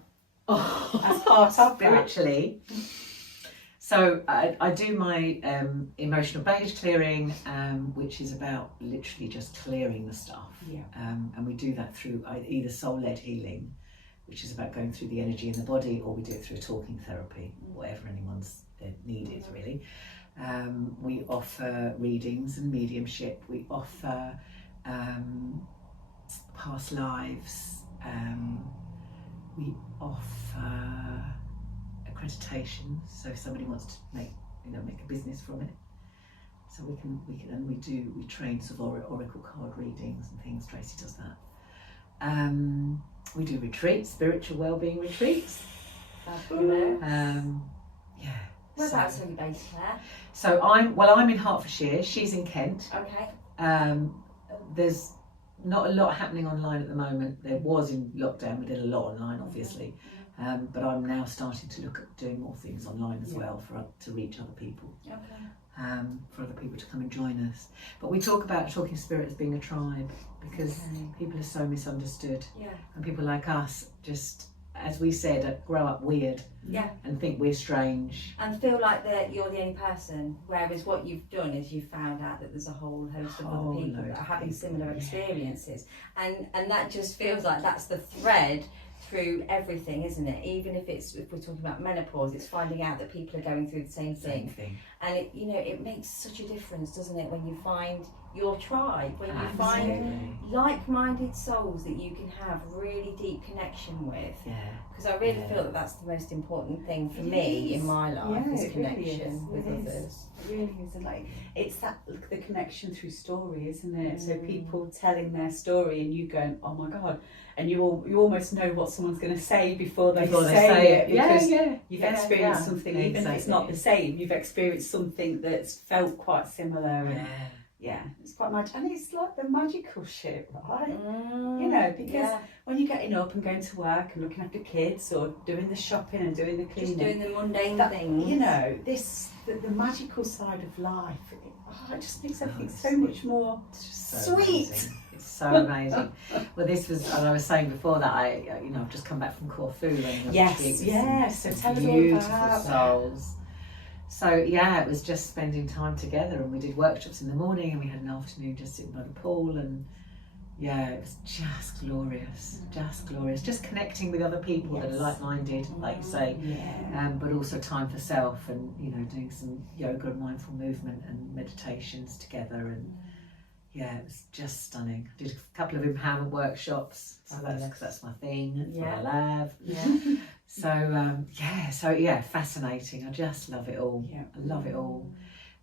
as part of that? Spiritually? So I do my emotional baggage clearing, which is about literally just clearing the stuff. Yeah. And we do that through either soul-led healing, which is about going through the energy in the body, or we do it through talking therapy, whatever anyone's need is really. We offer readings and mediumship. We offer past lives. We offer accreditation. So if somebody wants to make a business from it, so we train sort of oracle card readings and things. Tracy does that. We do retreats, spiritual wellbeing retreats. Yeah. Whereabouts are you based, Claire? So I'm in Hertfordshire. She's in Kent. Okay. not a lot happening online at the moment. There was in lockdown, we did a lot online, obviously. But I'm now starting to look at doing more things online as well to reach other people. For other people to come and join us. But we talk about Talking Spirit as being a tribe because people are so misunderstood. And people like us just, as we said, grow up weird and think we're strange. And feel like that you're the only person, whereas what you've done is you've found out that there's a whole host of other people that are having similar experiences. And that just feels like that's the thread through everything, isn't it? Even if we're talking about menopause, it's finding out that people are going through the same thing. And it makes such a difference, doesn't it, when you find your tribe, when you find like-minded souls that you can have really deep connection with. Because I really feel that that's the most important thing for me in my life, is connection with others. It really is. And like, it's the connection through story, isn't it? So people telling their story and you going, oh my God, and you almost know what someone's going to say before they say it, because you've experienced something, even if it's not the same, you've experienced something that's felt quite similar. And it's quite magic, and it's like the magical shit, right? Because when you're getting up and going to work and looking after kids or doing the shopping and doing the cleaning, just doing the mundane things, the magical side of life, it just makes everything so much more sweet. Amazing. It's so amazing. Well, this was, as I was saying before, that I've just come back from Corfu and so tell us all beautiful souls. So it was just spending time together, and we did workshops in the morning and we had an afternoon just sitting by the pool, and it was just glorious, just connecting with other people that are like-minded, like you say, but also time for self, and doing some yoga and mindful movement and meditations together, and it was just stunning. I did a couple of empowerment workshops, so that's my thing, that's what I love. So fascinating. I just love it all. I love it all.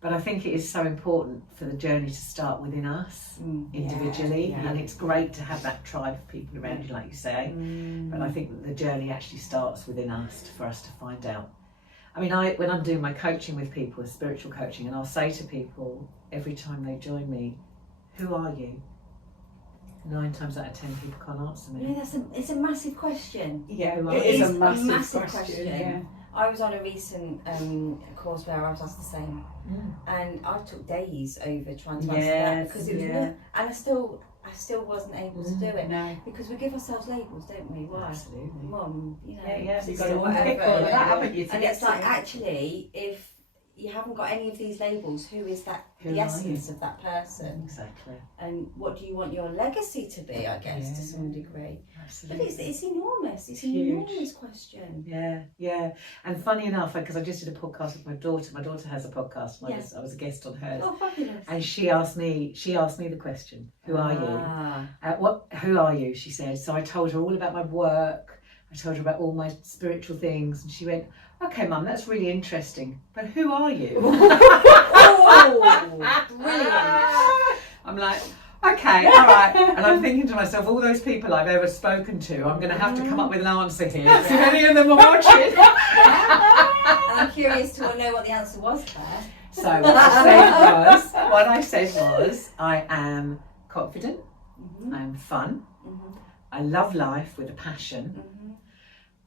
But I think it is so important for the journey to start within us individually, and it's great to have that tribe of people around you, like you say. But I think that the journey actually starts within us for us to find out. I mean, when I'm doing my coaching with people, spiritual coaching, and I'll say to people every time they join me, who are you? 9 times out of 10 people can't answer me. It's a massive question. It is a massive question. I was on a recent course where I was asked the same, and I took days over trying to answer that, because it was and I still wasn't able to do it. No. Because we give ourselves labels, don't we? Why? Absolutely. Mum, You've got to unpick all of that, haven't you? And it's like, actually, if you haven't got any of these labels, who is that? The essence of that person. Exactly. And what do you want your legacy to be, I guess, to some degree. Absolutely. But it's enormous. It's an enormous question. And funny enough, because I just did a podcast with my daughter. My daughter has a podcast. I was a guest on hers. Oh, fabulous. And she asked me the question, who are you? Who are you? She said. So I told her all about my work. I told her about all my spiritual things, and she went, okay, Mum, that's really interesting, but who are you? Brilliant. I'm like, okay, all right. And I'm thinking to myself, all those people I've ever spoken to, I'm going to have to come up with an answer here. If any of them are watching. I'm curious to know what the answer was, Claire. So what I said was, I am confident, I am fun, I love life with a passion,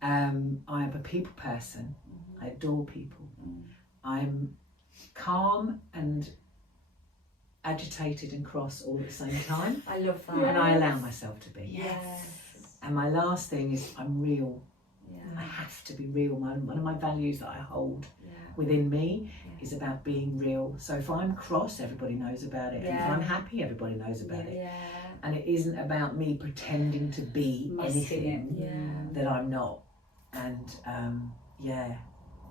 I am a people person, I adore people, I'm calm and agitated and cross all at the same time. I love that. And I allow myself to be. Yes. And my last thing is I'm real. I have to be real. One of my values that I hold within me is about being real. So if I'm cross, everybody knows about it. And if I'm happy, everybody knows about it. And it isn't about me pretending to be anything that I'm not. And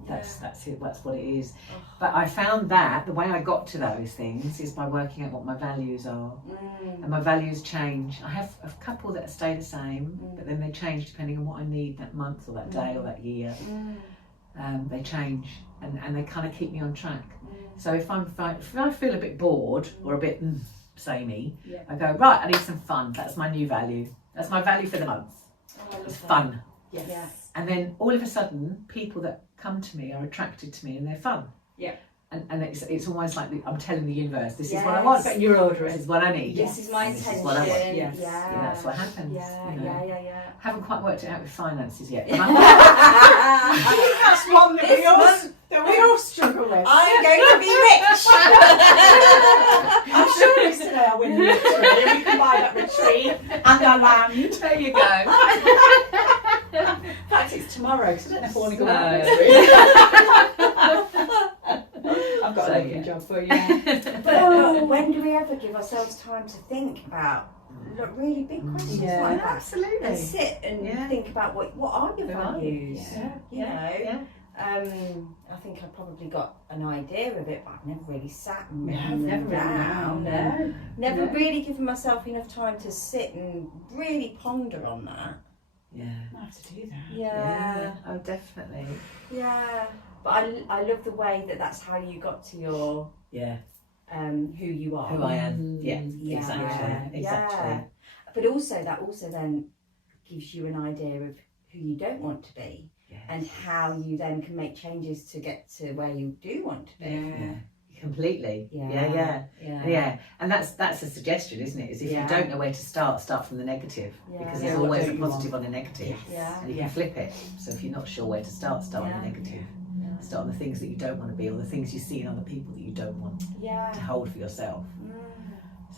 that's it. That's what it is. But I found that the way I got to those things is by working out what my values are, and my values change. I have a couple that stay the same, but then they change depending on what I need that month or that day or that year. They change, and they kind of keep me on track. So if I feel a bit bored or a bit samey, I go, right, I need some fun. That's my new value. That's my value for the month. It's fun. Yes. And then all of a sudden, people that come to me are attracted to me and they're fun. and it's almost like I'm telling the universe, this is what I Yes. want, But you're ordering. this is what I need. This is my and this intention. is what I want. Yes. Yeah. And that's what happens. Yeah, you know. yeah. Haven't quite worked it out with finances yet. But I'm I think that's one that This we all struggle with. I'm going to be rich. I'm sure yesterday I win the lottery. We can buy that retreat and our land. there you go. In fact, it's tomorrow because I don't know if I want to go No. out this week. I've got So, a lovely yeah. job for you. But when do we ever give ourselves time to think about really big questions like that? Absolutely. And sit and think about what are your Who are you? values? Yeah. You know. Yeah. I think I've probably got an idea of it, but I've never really sat and No, written never them really. down. No. Never No. really given myself enough time to sit and really ponder on that. Yeah. I have to do that. Yeah. Oh, definitely. Yeah. But I love the way that's how you got to your Yeah. who you are. Who I am. Yeah. Yeah. Exactly. Exactly. Yeah. But also that then gives you an idea of who you don't want to be Yes. and how you then can make changes to get to where you do want to be. Yeah. Completely. Yeah. Yeah, and that's a suggestion, isn't it? Is if Yeah. you don't know where to start from the negative, Yeah. because Yeah, there's what always don't a you positive on a negative, Yeah. and you can flip it. So if you're not sure where to start on Yeah. the negative. Yeah. Start on the things that you don't want to be, or the things you see in other people that you don't want to Yeah. hold for yourself.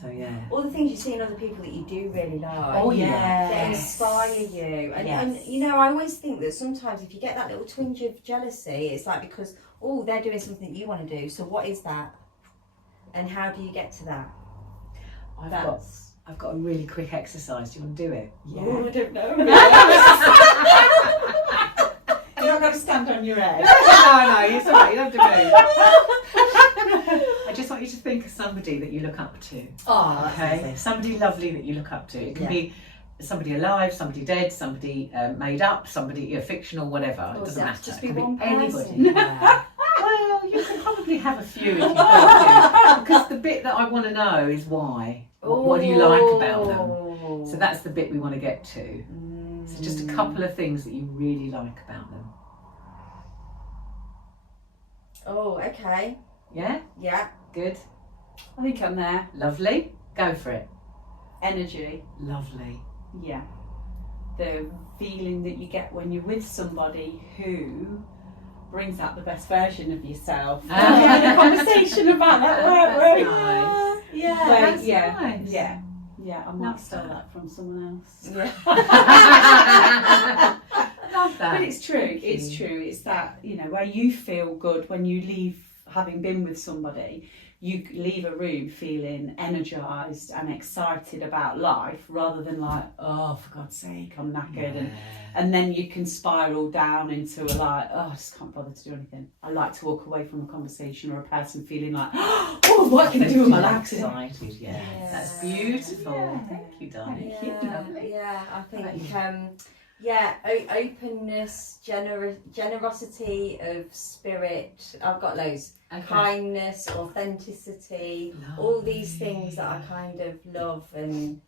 So yeah. All the things you see in other people that you do really like. Oh yeah. That inspire you. And Yes. you know, I always think that sometimes if you get that little twinge of jealousy, it's like because, oh, they're doing something you want to do. So what is that? And how do you get to that? I've got a really quick exercise. Do you want to do it? Oh, I don't know. You're not going to stand on your head. No, it's all right. You don't have to move. I just want you to think of somebody that you look up to. Oh, Okay, somebody lovely that you look up to. It can Yeah. be somebody alive, somebody dead, somebody made up, somebody fictional, whatever. It doesn't matter. Just It be can one anybody. person. Yeah. Well, you can probably have a few if you've got to, because the bit that I want to know is why. What do you like about them? So that's the bit we want to get to. So just a couple of things that you really like about them. Oh, okay. Yeah? Yeah. Good. I think I'm there. Lovely. Go for it. Energy. Lovely. Yeah. The feeling that you get when you're with somebody who brings out the best version of yourself. We had a conversation about that, weren't we? Nice. Yeah. Like, That's yeah, nice. yeah, yeah. I might Love steal that. that from someone else. Yeah. Love that. But it's true. It's true. It's that, you know, where you feel good when you leave, having been with somebody, you leave a room feeling energised and excited about life, rather than like, oh, for God's sake, I'm knackered, and then you can spiral down into a like, oh, I just can't bother to do anything. I like to walk away from a conversation or a person feeling like, oh, what can I do with my life? Excited, yeah. That's beautiful. Yeah. Thank you, darling. Yeah, I think openness, generosity of spirit. I've got loads. Okay. Kindness, authenticity, all these things that I kind of love, and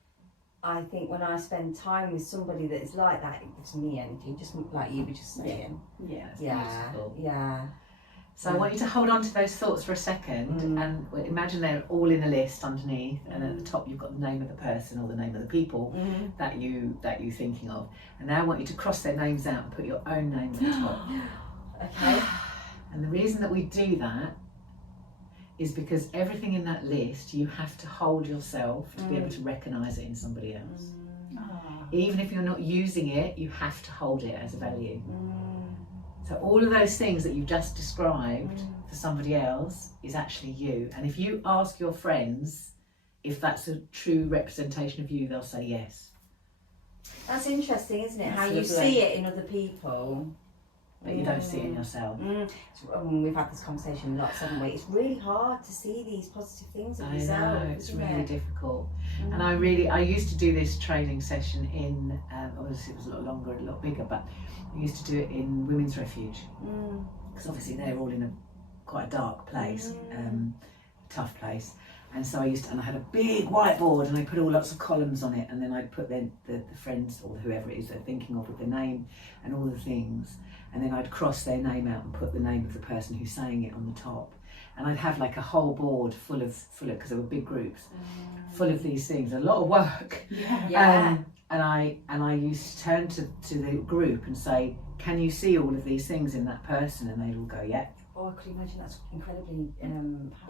I think when I spend time with somebody that is like that, it gives me energy, just like you were just saying. Yeah. Beautiful. Yeah. So I want you to hold on to those thoughts for a second and imagine they're all in a list underneath, and at the top you've got the name of the person or the name of the people that you're thinking of. And now I want you to cross their names out and put your own name at the top. Okay. And the reason that we do that is because everything in that list you have to hold yourself to be able to recognise it in somebody else. Even if you're not using it, you have to hold it as a value. So all of those things that you've just described for somebody else is actually you. And if you ask your friends if that's a true representation of you, they'll say yes. That's interesting, isn't it? That's How you lovely. see it in other people. But you don't see it in yourself. We've had this conversation lots, haven't we? It's really hard to see these positive things of I yourself. know, it's isn't really it? difficult. And I used to do this training session in, obviously it was a lot longer, a lot bigger, but I used to do it in Women's Refuge. Because obviously they're all in quite a dark place, tough place. And so and I had a big whiteboard and I put all lots of columns on it, and then I'd put the friends or whoever it is they're thinking of with their name and all the things, and then I'd cross their name out and put the name of the person who's saying it on the top. And I'd have like a whole board full of because there were big groups, full of these things, a lot of work. And I used to turn to the group and say, can you see all of these things in that person? And they'd all go, yeah. Oh, I could imagine that's incredibly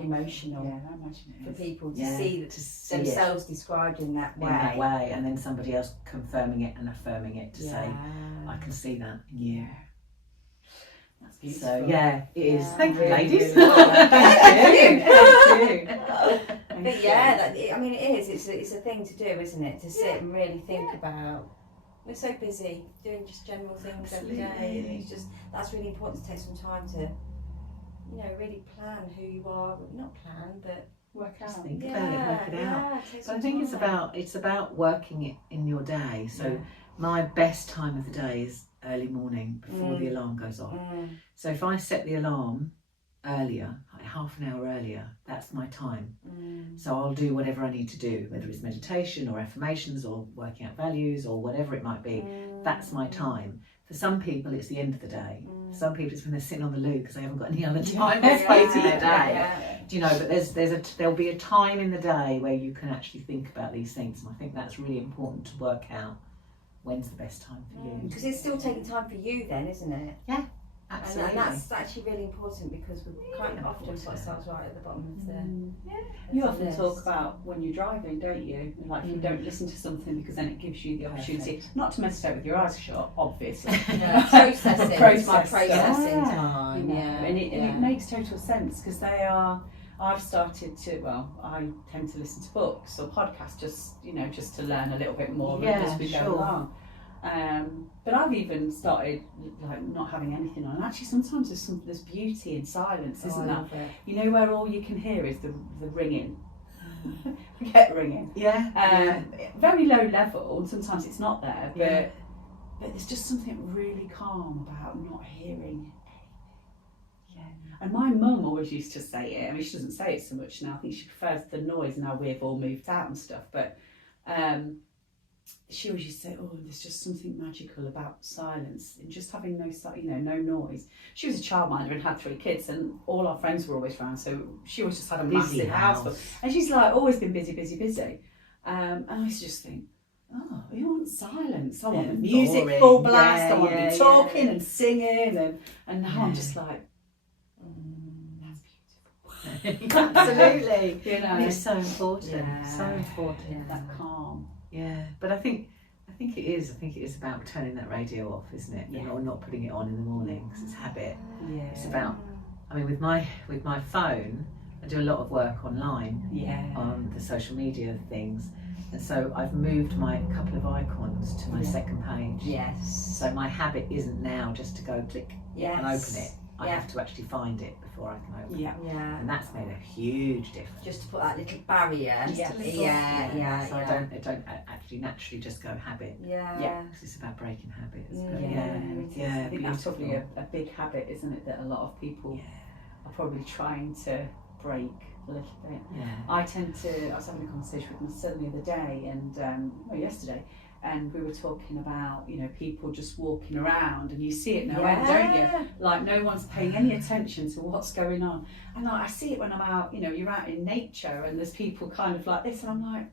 emotional I imagine it for is. people to see themselves described in that way. In that way, and then somebody else confirming it and affirming it to say, I can see that in you. That's beautiful. So yeah, it is. Thank you, Really, ladies. really well. Thank you. But yeah, I mean, it is. It's a thing to do, isn't it? To sit and really think about. We're so busy doing just general things every day. And it's just that's really important to take some time to, really plan who you are. Not plan, but Work out. Just think about it, work it out. Take But some I think time. it's about working it in your day. So my best time of the day is early morning before the alarm goes off. So if I set the alarm earlier, like half an hour earlier, that's my time. So I'll do whatever I need to do, whether it's meditation or affirmations or working out values or whatever it might be. That's my time. For some people, it's the end of the day. For some people, it's when they're sitting on the loo because they haven't got any other time or space in their day. Do you know? But there'll be a time in the day where you can actually think about these things, and I think that's really important to work out when's the best time for you. Because it's still taking time for you, then, isn't it? Yeah, absolutely. And that's actually really important because we kind of often put ourselves right at the bottom of the. You often talk about when you're driving, don't you? Like you don't listen to something because then it gives you the opportunity not to meditate with your eyes shut, obviously. Processing. It's my processing time. And it makes total sense because I've started to, I tend to listen to books or podcasts just to learn a little bit more as we go along. But I've even started like not having anything on. And actually, sometimes there's beauty in silence, isn't there? Where all you can hear is the ringing. Get ringing. Very low level. Sometimes it's not there, but there's just something really calm about not hearing. And my mum always used to say it. I mean, she doesn't say it so much now. I think she prefers the noise now we've all moved out and stuff. But she always used to say, "Oh, there's just something magical about silence and just having no noise." She was a childminder and had 3 kids, and all our friends were always around. So she always just had a massive house full. And she's like always been busy. And I used to just think, oh, we want silence. I want the music full blast. I want to be talking and singing, and now I'm just like. Absolutely. It's so important. So important. That calm. Yeah. But I think it is. I think it is about turning that radio off, isn't it? Or not putting it on in the morning because it's habit. Yeah. It's about. I mean, with my phone, I do a lot of work online. On the social media things, and so I've moved my couple of icons to my second page. Yes. So my habit isn't now just to go click and open it. I have to actually find it before I can open it. And that's made a huge difference. Just to put that little barrier. So I don't actually naturally just go habit. Because it's about breaking habits. I think that's probably a big habit, isn't it? That a lot of people are probably trying to break a little bit. I was having a conversation with my son the other day and yesterday. And we were talking about, people just walking around, and you see it now, don't you? Like no one's paying any attention to what's going on. And like, I see it when I'm out, you're out in nature and there's people kind of like this, and I'm like,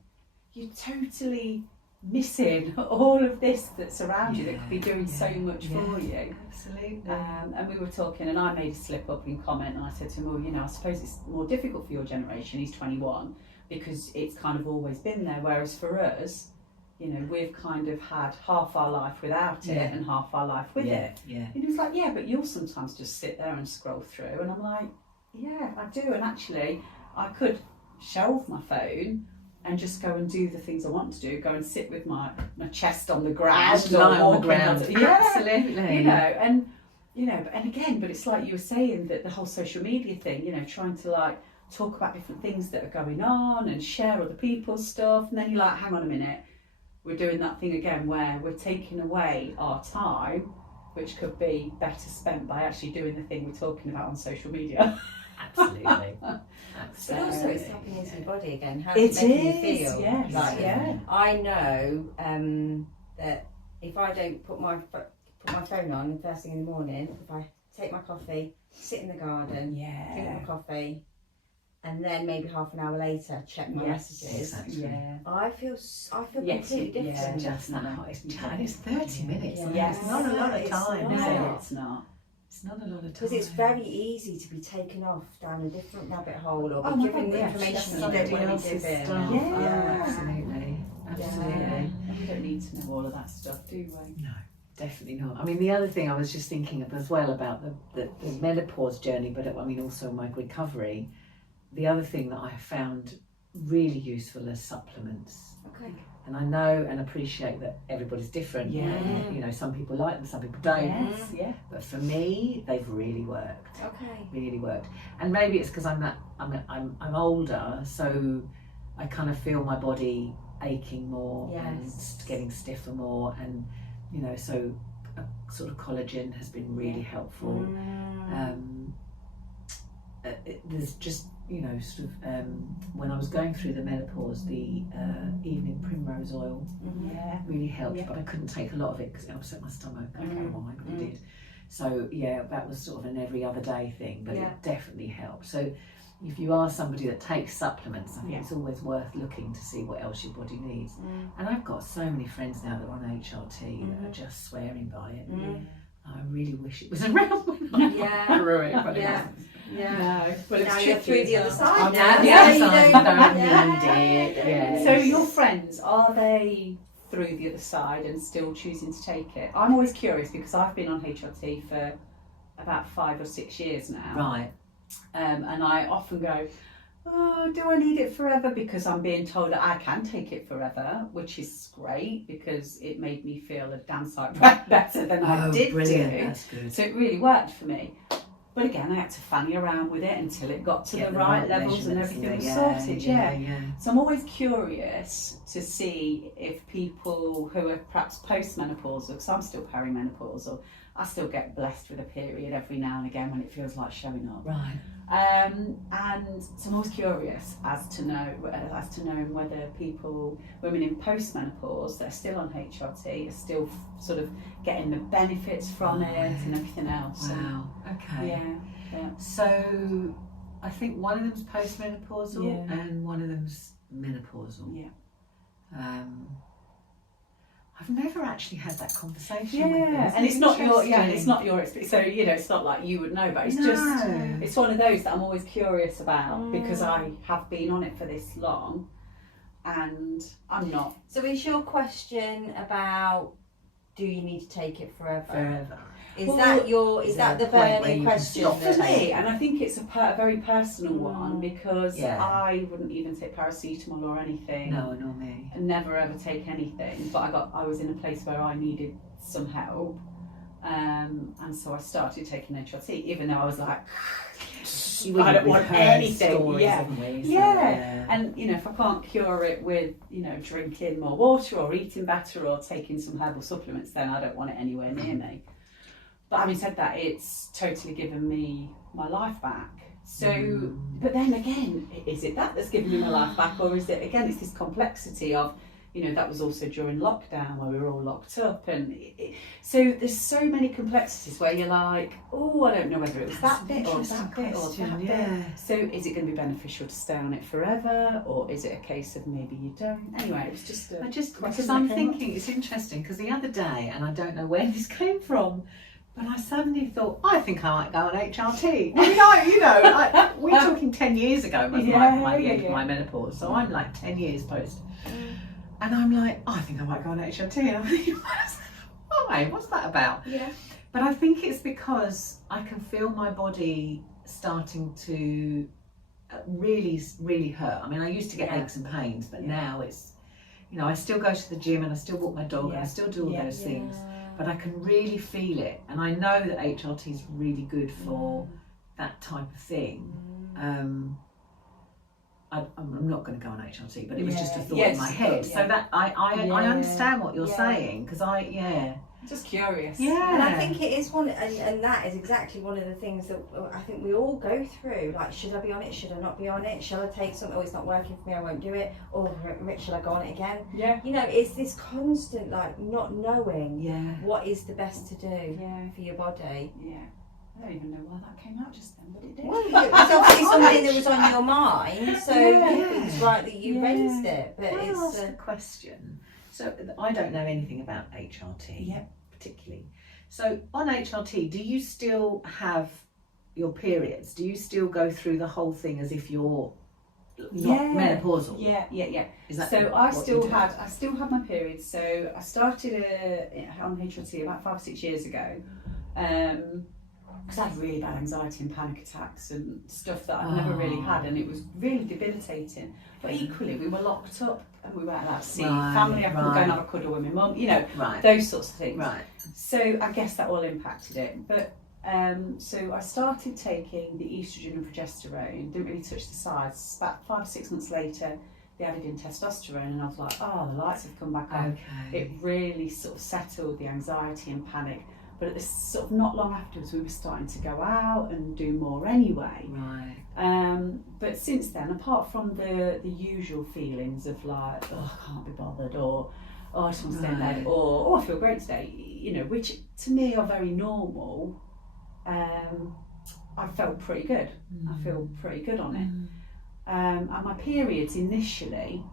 you're totally missing all of this that's around you that could be doing so much for you. Absolutely. And we were talking, and I made a slip up in comment, and I said to him, well, I suppose it's more difficult for your generation, he's 21, because it's kind of always been there, whereas for us, we've kind of had half our life without it and half our life with it. And he was like, but you'll sometimes just sit there and scroll through. And I'm like, I do. And actually, I could shelve my phone and just go and do the things I want to do. Go and sit with my chest on the ground. Lie on the ground. Absolutely. And again, but it's like you were saying, that the whole social media thing, trying to like talk about different things that are going on and share other people's stuff. And then you're like, hang on a minute. We're doing that thing again where we're taking away our time, which could be better spent by actually doing the thing we're talking about on social media. Absolutely. But also it's tapping into into your body again. How does it make you feel? Yes, Like, yeah. I know that if I don't put my phone on first thing in the morning, if I take my coffee, sit in the garden, drink my coffee, and then maybe half an hour later check my messages. Exactly. I feel completely different. Just that. And it's 30 minutes. Yes. It's not a lot of time, is it? No, it's not. It's not a lot of time. Because it's very easy to be taken off down a different rabbit hole or Oh be my given God, the yeah, information somebody you don't want to else's be given. stuff. Yeah, absolutely. Absolutely. Yeah. We don't need to know all of that stuff, do we? No, definitely not. I mean, the other thing I was just thinking of as well about the menopause journey, but I mean also my recovery. The other thing that I have found really useful is supplements. Okay. And I know and appreciate that everybody's different. Yeah. And, you know, some people like them, some people don't. Yes, yeah. But for me, they've really worked. Okay. Really worked. And maybe it's because I'm older, so I kind of feel my body aching more and getting stiffer more, and you know, so a sort of collagen has been really helpful. There's just, you know, sort of when I was going through the menopause, the evening primrose oil really helped, but I couldn't take a lot of it because it upset my stomach. I don't know why, but it did. So yeah, that was sort of an every other day thing, but it definitely helped. So if you are somebody that takes supplements, I think it's always worth looking to see what else your body needs. And I've got so many friends now that are on HRT that are just swearing by it. I really wish it was around when I grew it, but it wasn't. No, well, Now it's you're through the other side I'm now. now the other side, don't need it. Yeah. So your friends, are they through the other side and still choosing to take it? I'm always curious because I've been on HRT for about 5 or 6 years now. Right. And I often go, oh, do I need it forever? Because I'm being told that I can take it forever, which is great because it made me feel a damn sight better than I did brilliant. do. That's good. So it really worked for me. But again, I had to fanny around with it until it got to the right levels and everything was sorted. So I'm always curious to see if people who are perhaps post-menopausal, because I'm still perimenopausal, I still get blessed with a period every now and again when it feels like showing up. Right. And so I'm always curious as to know whether women in post-menopause that are still on HRT are still sort of getting the benefits from it and everything else. Wow. Okay. Yeah. So I think one of them's postmenopausal and one of them's menopausal. Yeah. I've never actually had that conversation with them. And it's not your experience. So you know, it's not like you would know, but it's just it's one of those that I'm always curious about because I have been on it for this long, and I'm not. So is your question about do you need to take it forever? Is that the burning question? For me, and I think it's a very personal one because I wouldn't even take paracetamol or anything. No, nor me. And never ever take anything. But I was in a place where I needed some help, and so I started taking HRT, even though I was like, I don't want anything. And you know, if I can't cure it with drinking more water or eating better or taking some herbal supplements, then I don't want it anywhere near me. But having said that, it's totally given me my life back. So, but then again, is it that's given me my life back, or is it again? It's this complexity of, that was also during lockdown where we were all locked up, and so there's so many complexities where you're like, oh, I don't know whether it was that bit or that bit or that bit. So, is it going to be beneficial to stay on it forever, or is it a case of maybe you don't? Anyway, it's just because I'm thinking it's interesting because the other day, and I don't know where this came from. But I suddenly thought, I think I might go on HRT. I mean, we're talking 10 years ago was my end of my menopause, so I'm like 10 years post. And I'm like, I think I might go on HRT. And I'm thinking, why? What's that about? Yeah. But I think it's because I can feel my body starting to really, really hurt. I mean, I used to get aches and pains, but now it's, I still go to the gym and I still walk my dog and I still do all those things. But I can really feel it, and I know that HRT is really good for that type of thing. I'm not going to go on HRT, but it was just a thought in my head. So that I understand what you're saying because Just curious. Yeah. And I think it is one, and that is exactly one of the things that I think we all go through. Like, should I be on it? Should I not be on it? Shall I take something? Oh, it's not working for me. I won't do it. Or should I go on it again? Yeah. You know, it's this constant like not knowing what is the best to do for your body. Yeah. I don't even know why that came out just then, but it did. Well, it's obviously something that was on your mind, so it was right that you raised it. But Can I it's ask a question? So I don't know anything about HRT, particularly. So on HRT, do you still have your periods? Do you still go through the whole thing as if you're not menopausal? Yeah. Is that so I what still you do? had my periods. So I started on HRT about 5 or 6 years ago. Because I had really bad anxiety and panic attacks and stuff that I'd never really had, and it was really debilitating. But equally, we were locked up and we weren't allowed to see family. I couldn't go and have a cuddle with my mum, you know, those sorts of things. Right. So I guess that all impacted it. But so I started taking the estrogen and progesterone, didn't really touch the sides. About 5 or 6 months later, they added in testosterone, and I was like, oh, the lights have come back on. Okay. It really sort of settled the anxiety and panic. But at this sort of not long afterwards, we were starting to go out and do more anyway. Right. But since then, apart from the usual feelings of like, oh, I can't be bothered, or oh, I just want to stay in bed, or oh, I feel great today, you know, which to me are very normal, I felt pretty good. I feel pretty good on it. And my periods initially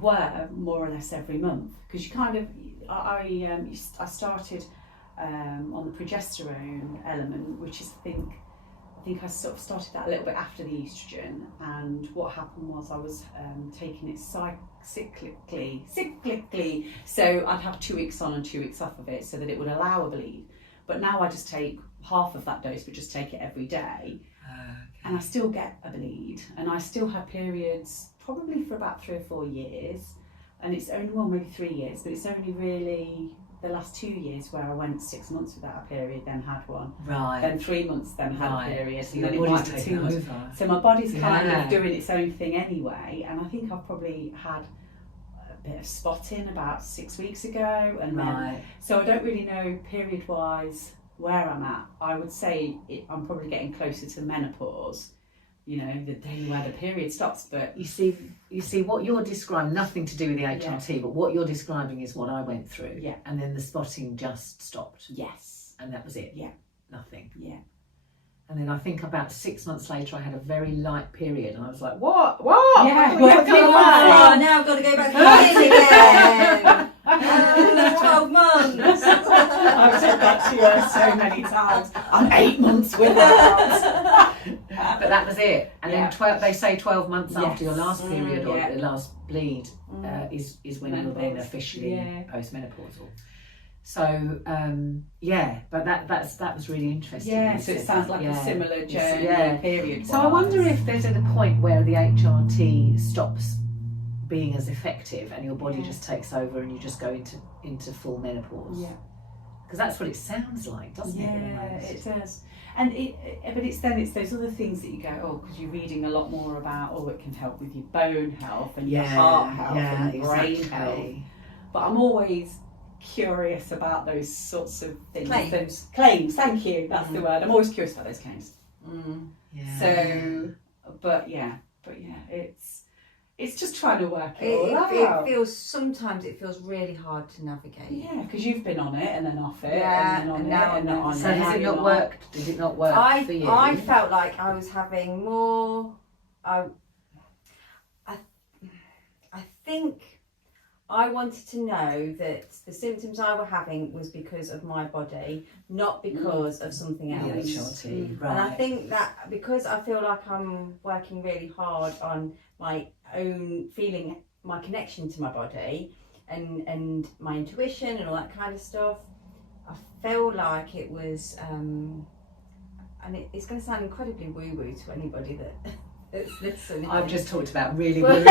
were more or less every month, because you kind of, I started on the progesterone element, which is I think I sort of started that a little bit after the estrogen, and what happened was I was taking it cyclically, so I'd have 2 weeks on and 2 weeks off of it so that it would allow a bleed. But now I just take half of that dose, but just take it every day, and I still get a bleed, and I still have periods probably for about 3 or 4 years, and it's only, well, maybe 3 years, but it's only really the last 2 years where I went 6 months without a period, then had one, then 3 months, then had a period, So and your then it might body's be 2 taken months. over. So my body's kind of doing its own thing anyway, and I think I've probably had a bit of spotting about 6 weeks ago, and then, so I don't really know period wise where I'm at. I would say I'm probably getting closer to menopause, you know, the day where the period stops. But you see what you're describing, nothing to do with the HRT, but what you're describing is what I went through. Yeah. And then the spotting just stopped. Yes. And that was it. Yeah. Nothing. Yeah. And then I think about 6 months later, I had a very light period, and I was like, "What? Yeah, What come on. Now I've got to go back to the again. 12 months. I've said that to you so many times. I'm 8 months without. But that was it. And then they say 12 months after your last period or the last bleed is when you're then officially postmenopausal. So but that was really interesting. Yeah, so it sounds like a similar journey period. So I wonder if there's at a point where the HRT stops being as effective and your body just takes over and you just go into full menopause. Yeah. Because that's what it sounds like, doesn't it? Yeah, it does. And but it's those other things that you go, oh, because you're reading a lot more about, oh, it can help with your bone health and your heart health and your brain health. But I'm always curious about those sorts of things. Claims, thank you, that's the word. I'm always curious about those claims. Yeah. So, but it's just trying to work it all out. Sometimes it feels really hard to navigate. Yeah, because you've been on it and then off it and then on now it and then on it. So Did it not work for you? I felt like I was having more. I think I wanted to know that the symptoms I were having was because of my body, not because of something else. HRT, right. And I think that because I feel like I'm working really hard on my own feeling, my connection to my body and my intuition and all that kind of stuff, I feel like it was, and it's going to sound incredibly woo-woo to anybody that's listening. I've just talked about really Well, woo.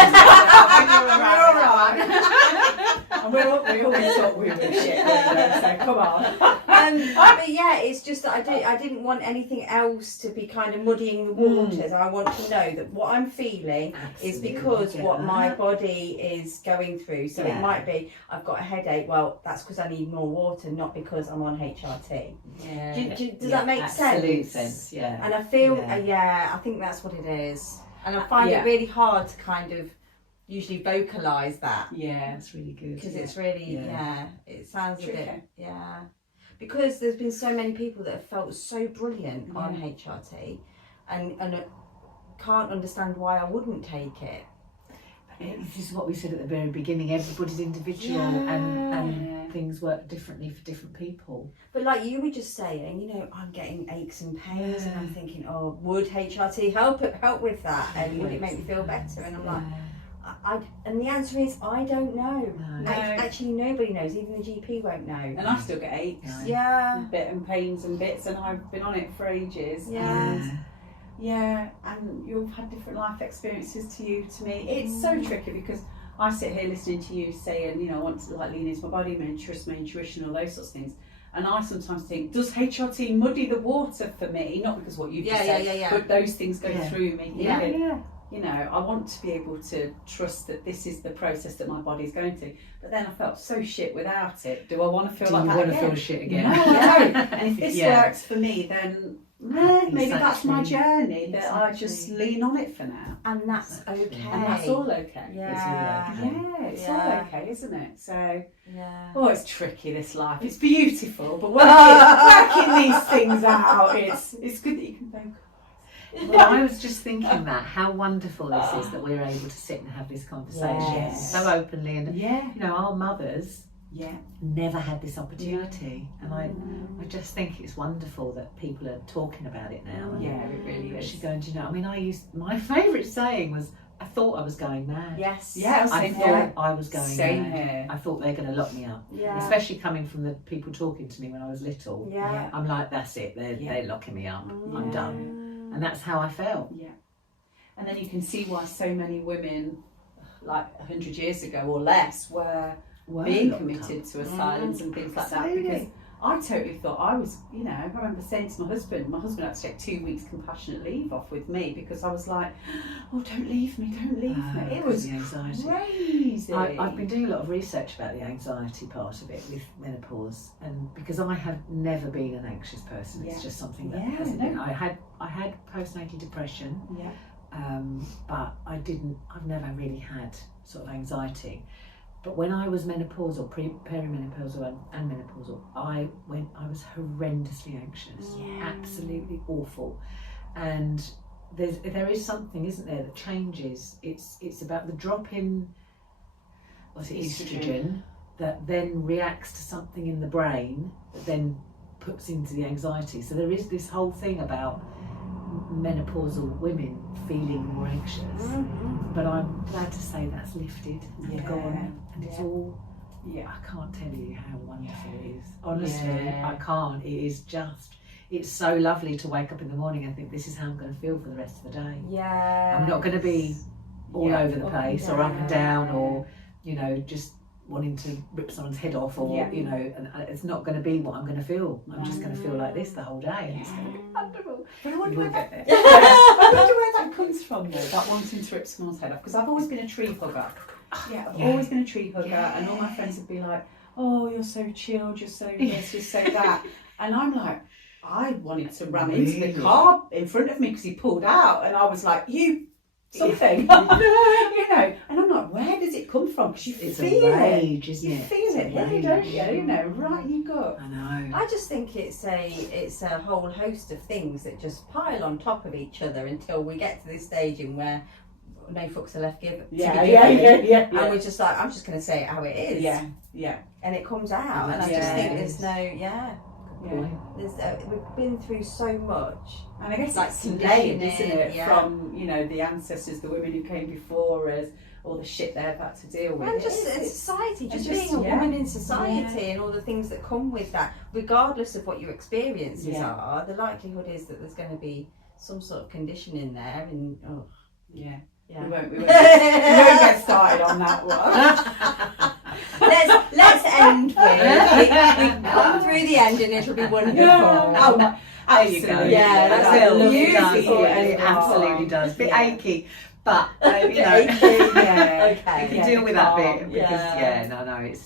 And we always talk weird shit, so come on. But yeah, it's just that I didn't want anything else to be kind of muddying the waters. I want to know that what I'm feeling is because what my body is going through. So it might be I've got a headache. Well, that's because I need more water, not because I'm on HRT. Yeah. Does that make sense? Yeah. And I feel, I think that's what it is. And I find it really hard to kind of usually vocalise that. Yeah, it's really good. Because it's really, it sounds tricky. A bit, because there's been so many people that have felt so brilliant on HRT and can't understand why I wouldn't take it. This is what we said at the very beginning, everybody's individual and things work differently for different people. But like you were just saying, I'm getting aches and pains and I'm thinking, would HRT help with that? And would it make me feel better? And I'm like, and the answer is, I don't know. No. Actually, nobody knows. Even the GP won't know. And I still get aches. And pains and bits, and I've been on it for ages. And you've had different life experiences to me. It's so tricky because I sit here listening to you saying, I want to lean into my body, trust my intuition, all those sorts of things. And I sometimes think, does HRT muddy the water for me? Not because what you've just said, but those things go through me. I want to be able to trust that this is the process that my body's going through. But then I felt so shit without it. Do I want to feel like that again? Do you want to feel shit again? No, I don't. And if this works for me, then maybe that's my journey, that I just lean on it for now. And that's okay. And that's all okay. It's all okay, isn't it? So, it's tricky, this life. It's beautiful, but working these things out, it's good that you can vocalise. Well, I was just thinking that how wonderful this is that we're able to sit and have this conversation so openly, and our mothers never had this opportunity, and I just think it's wonderful that people are talking about it now. And it really is. Actually going, I mean, my favourite saying was, I thought I was going mad. I thought I was going mad. Here. I thought they're going to lock me up. Especially coming from the people talking to me when I was little. I'm like, that's it, they're locking me up. I'm done. And that's how I felt. And then you can see why so many women, like 100 years ago or less, were being committed to asylums and things like that. Because I totally thought I was, I remember saying to my husband had to take 2 weeks compassionate leave off with me because I was like, don't leave me. It was the anxiety. Crazy. I've been doing a lot of research about the anxiety part of it with menopause, and because I have never been an anxious person, it's just something that hasn't been. I had postnatal depression, but I've never really had sort of anxiety. But when I was menopausal, perimenopausal and menopausal, I was horrendously anxious, absolutely awful. And there is something, isn't there, that changes. It's about the drop in estrogen that then reacts to something in the brain that then puts into the anxiety. So there is this whole thing about menopausal women feeling more anxious, but I'm glad to say that's lifted and gone, and it's all I can't tell you how wonderful it is, honestly. I can't. It's so lovely to wake up in the morning and think, this is how I'm going to feel for the rest of the day. I'm not going to be all over the place or up and down or just wanting to rip someone's head off or and it's not going to be what I'm going to feel. I'm just going to feel like this the whole day, and it's going to be wonderful. But I wonder where that comes from, though, that wanting to rip someone's head off, because I've always been a tree hugger. I've always been a tree hugger, and all my friends would be like, oh, you're so chilled, you're so this, you're so that, and I'm like, I wanted to ram into the car in front of me because he pulled out, and I was like, you something, and I'm like, where does it come from? Because it's feel a rage, it. Isn't you it? feel it, really, don't you? Right in your gut. I know. I just think it's a whole host of things that just pile on top of each other until we get to this stage in where no fucks are left given. And we're just like, I'm just going to say it how it is. And it comes out, and I just think there's no, we've been through so much, and I guess like it's conditioned, isn't it, from the ancestors, the women who came before us, all the shit they've had to deal with. And just society, just being a woman in society, and all the things that come with that, regardless of what your experiences are, the likelihood is that there's going to be some sort of condition in there, and we won't get started on that one. Let's end with. We come through the end and it'll be wonderful. Oh, my, There you go. Yeah, that's It a does. beautiful It absolutely does. A bit achy, but yeah, Okay. you can deal with that bit because Yeah. it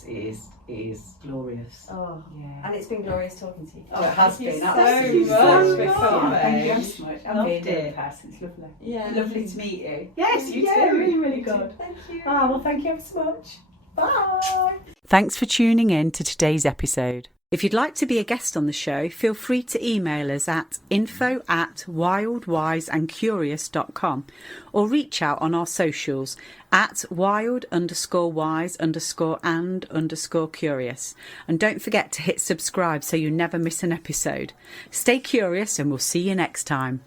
is glorious. Oh, Yeah. and it's been glorious talking to you. Oh, it has been. Thank you Absolutely. so Thank much. Thank you so much. And Loved being it. in person, it's lovely. Yeah. Lovely to meet you. Yes, you Yeah, too. really, really You too. good. Thank you. Oh, well, thank you ever so much. Bye. Thanks for tuning in to today's episode. If you'd like to be a guest on the show, feel free to email us at info@wildwiseandcurious.com or reach out on our socials at wild_wise_and_curious. And don't forget to hit subscribe so you never miss an episode. Stay curious and we'll see you next time.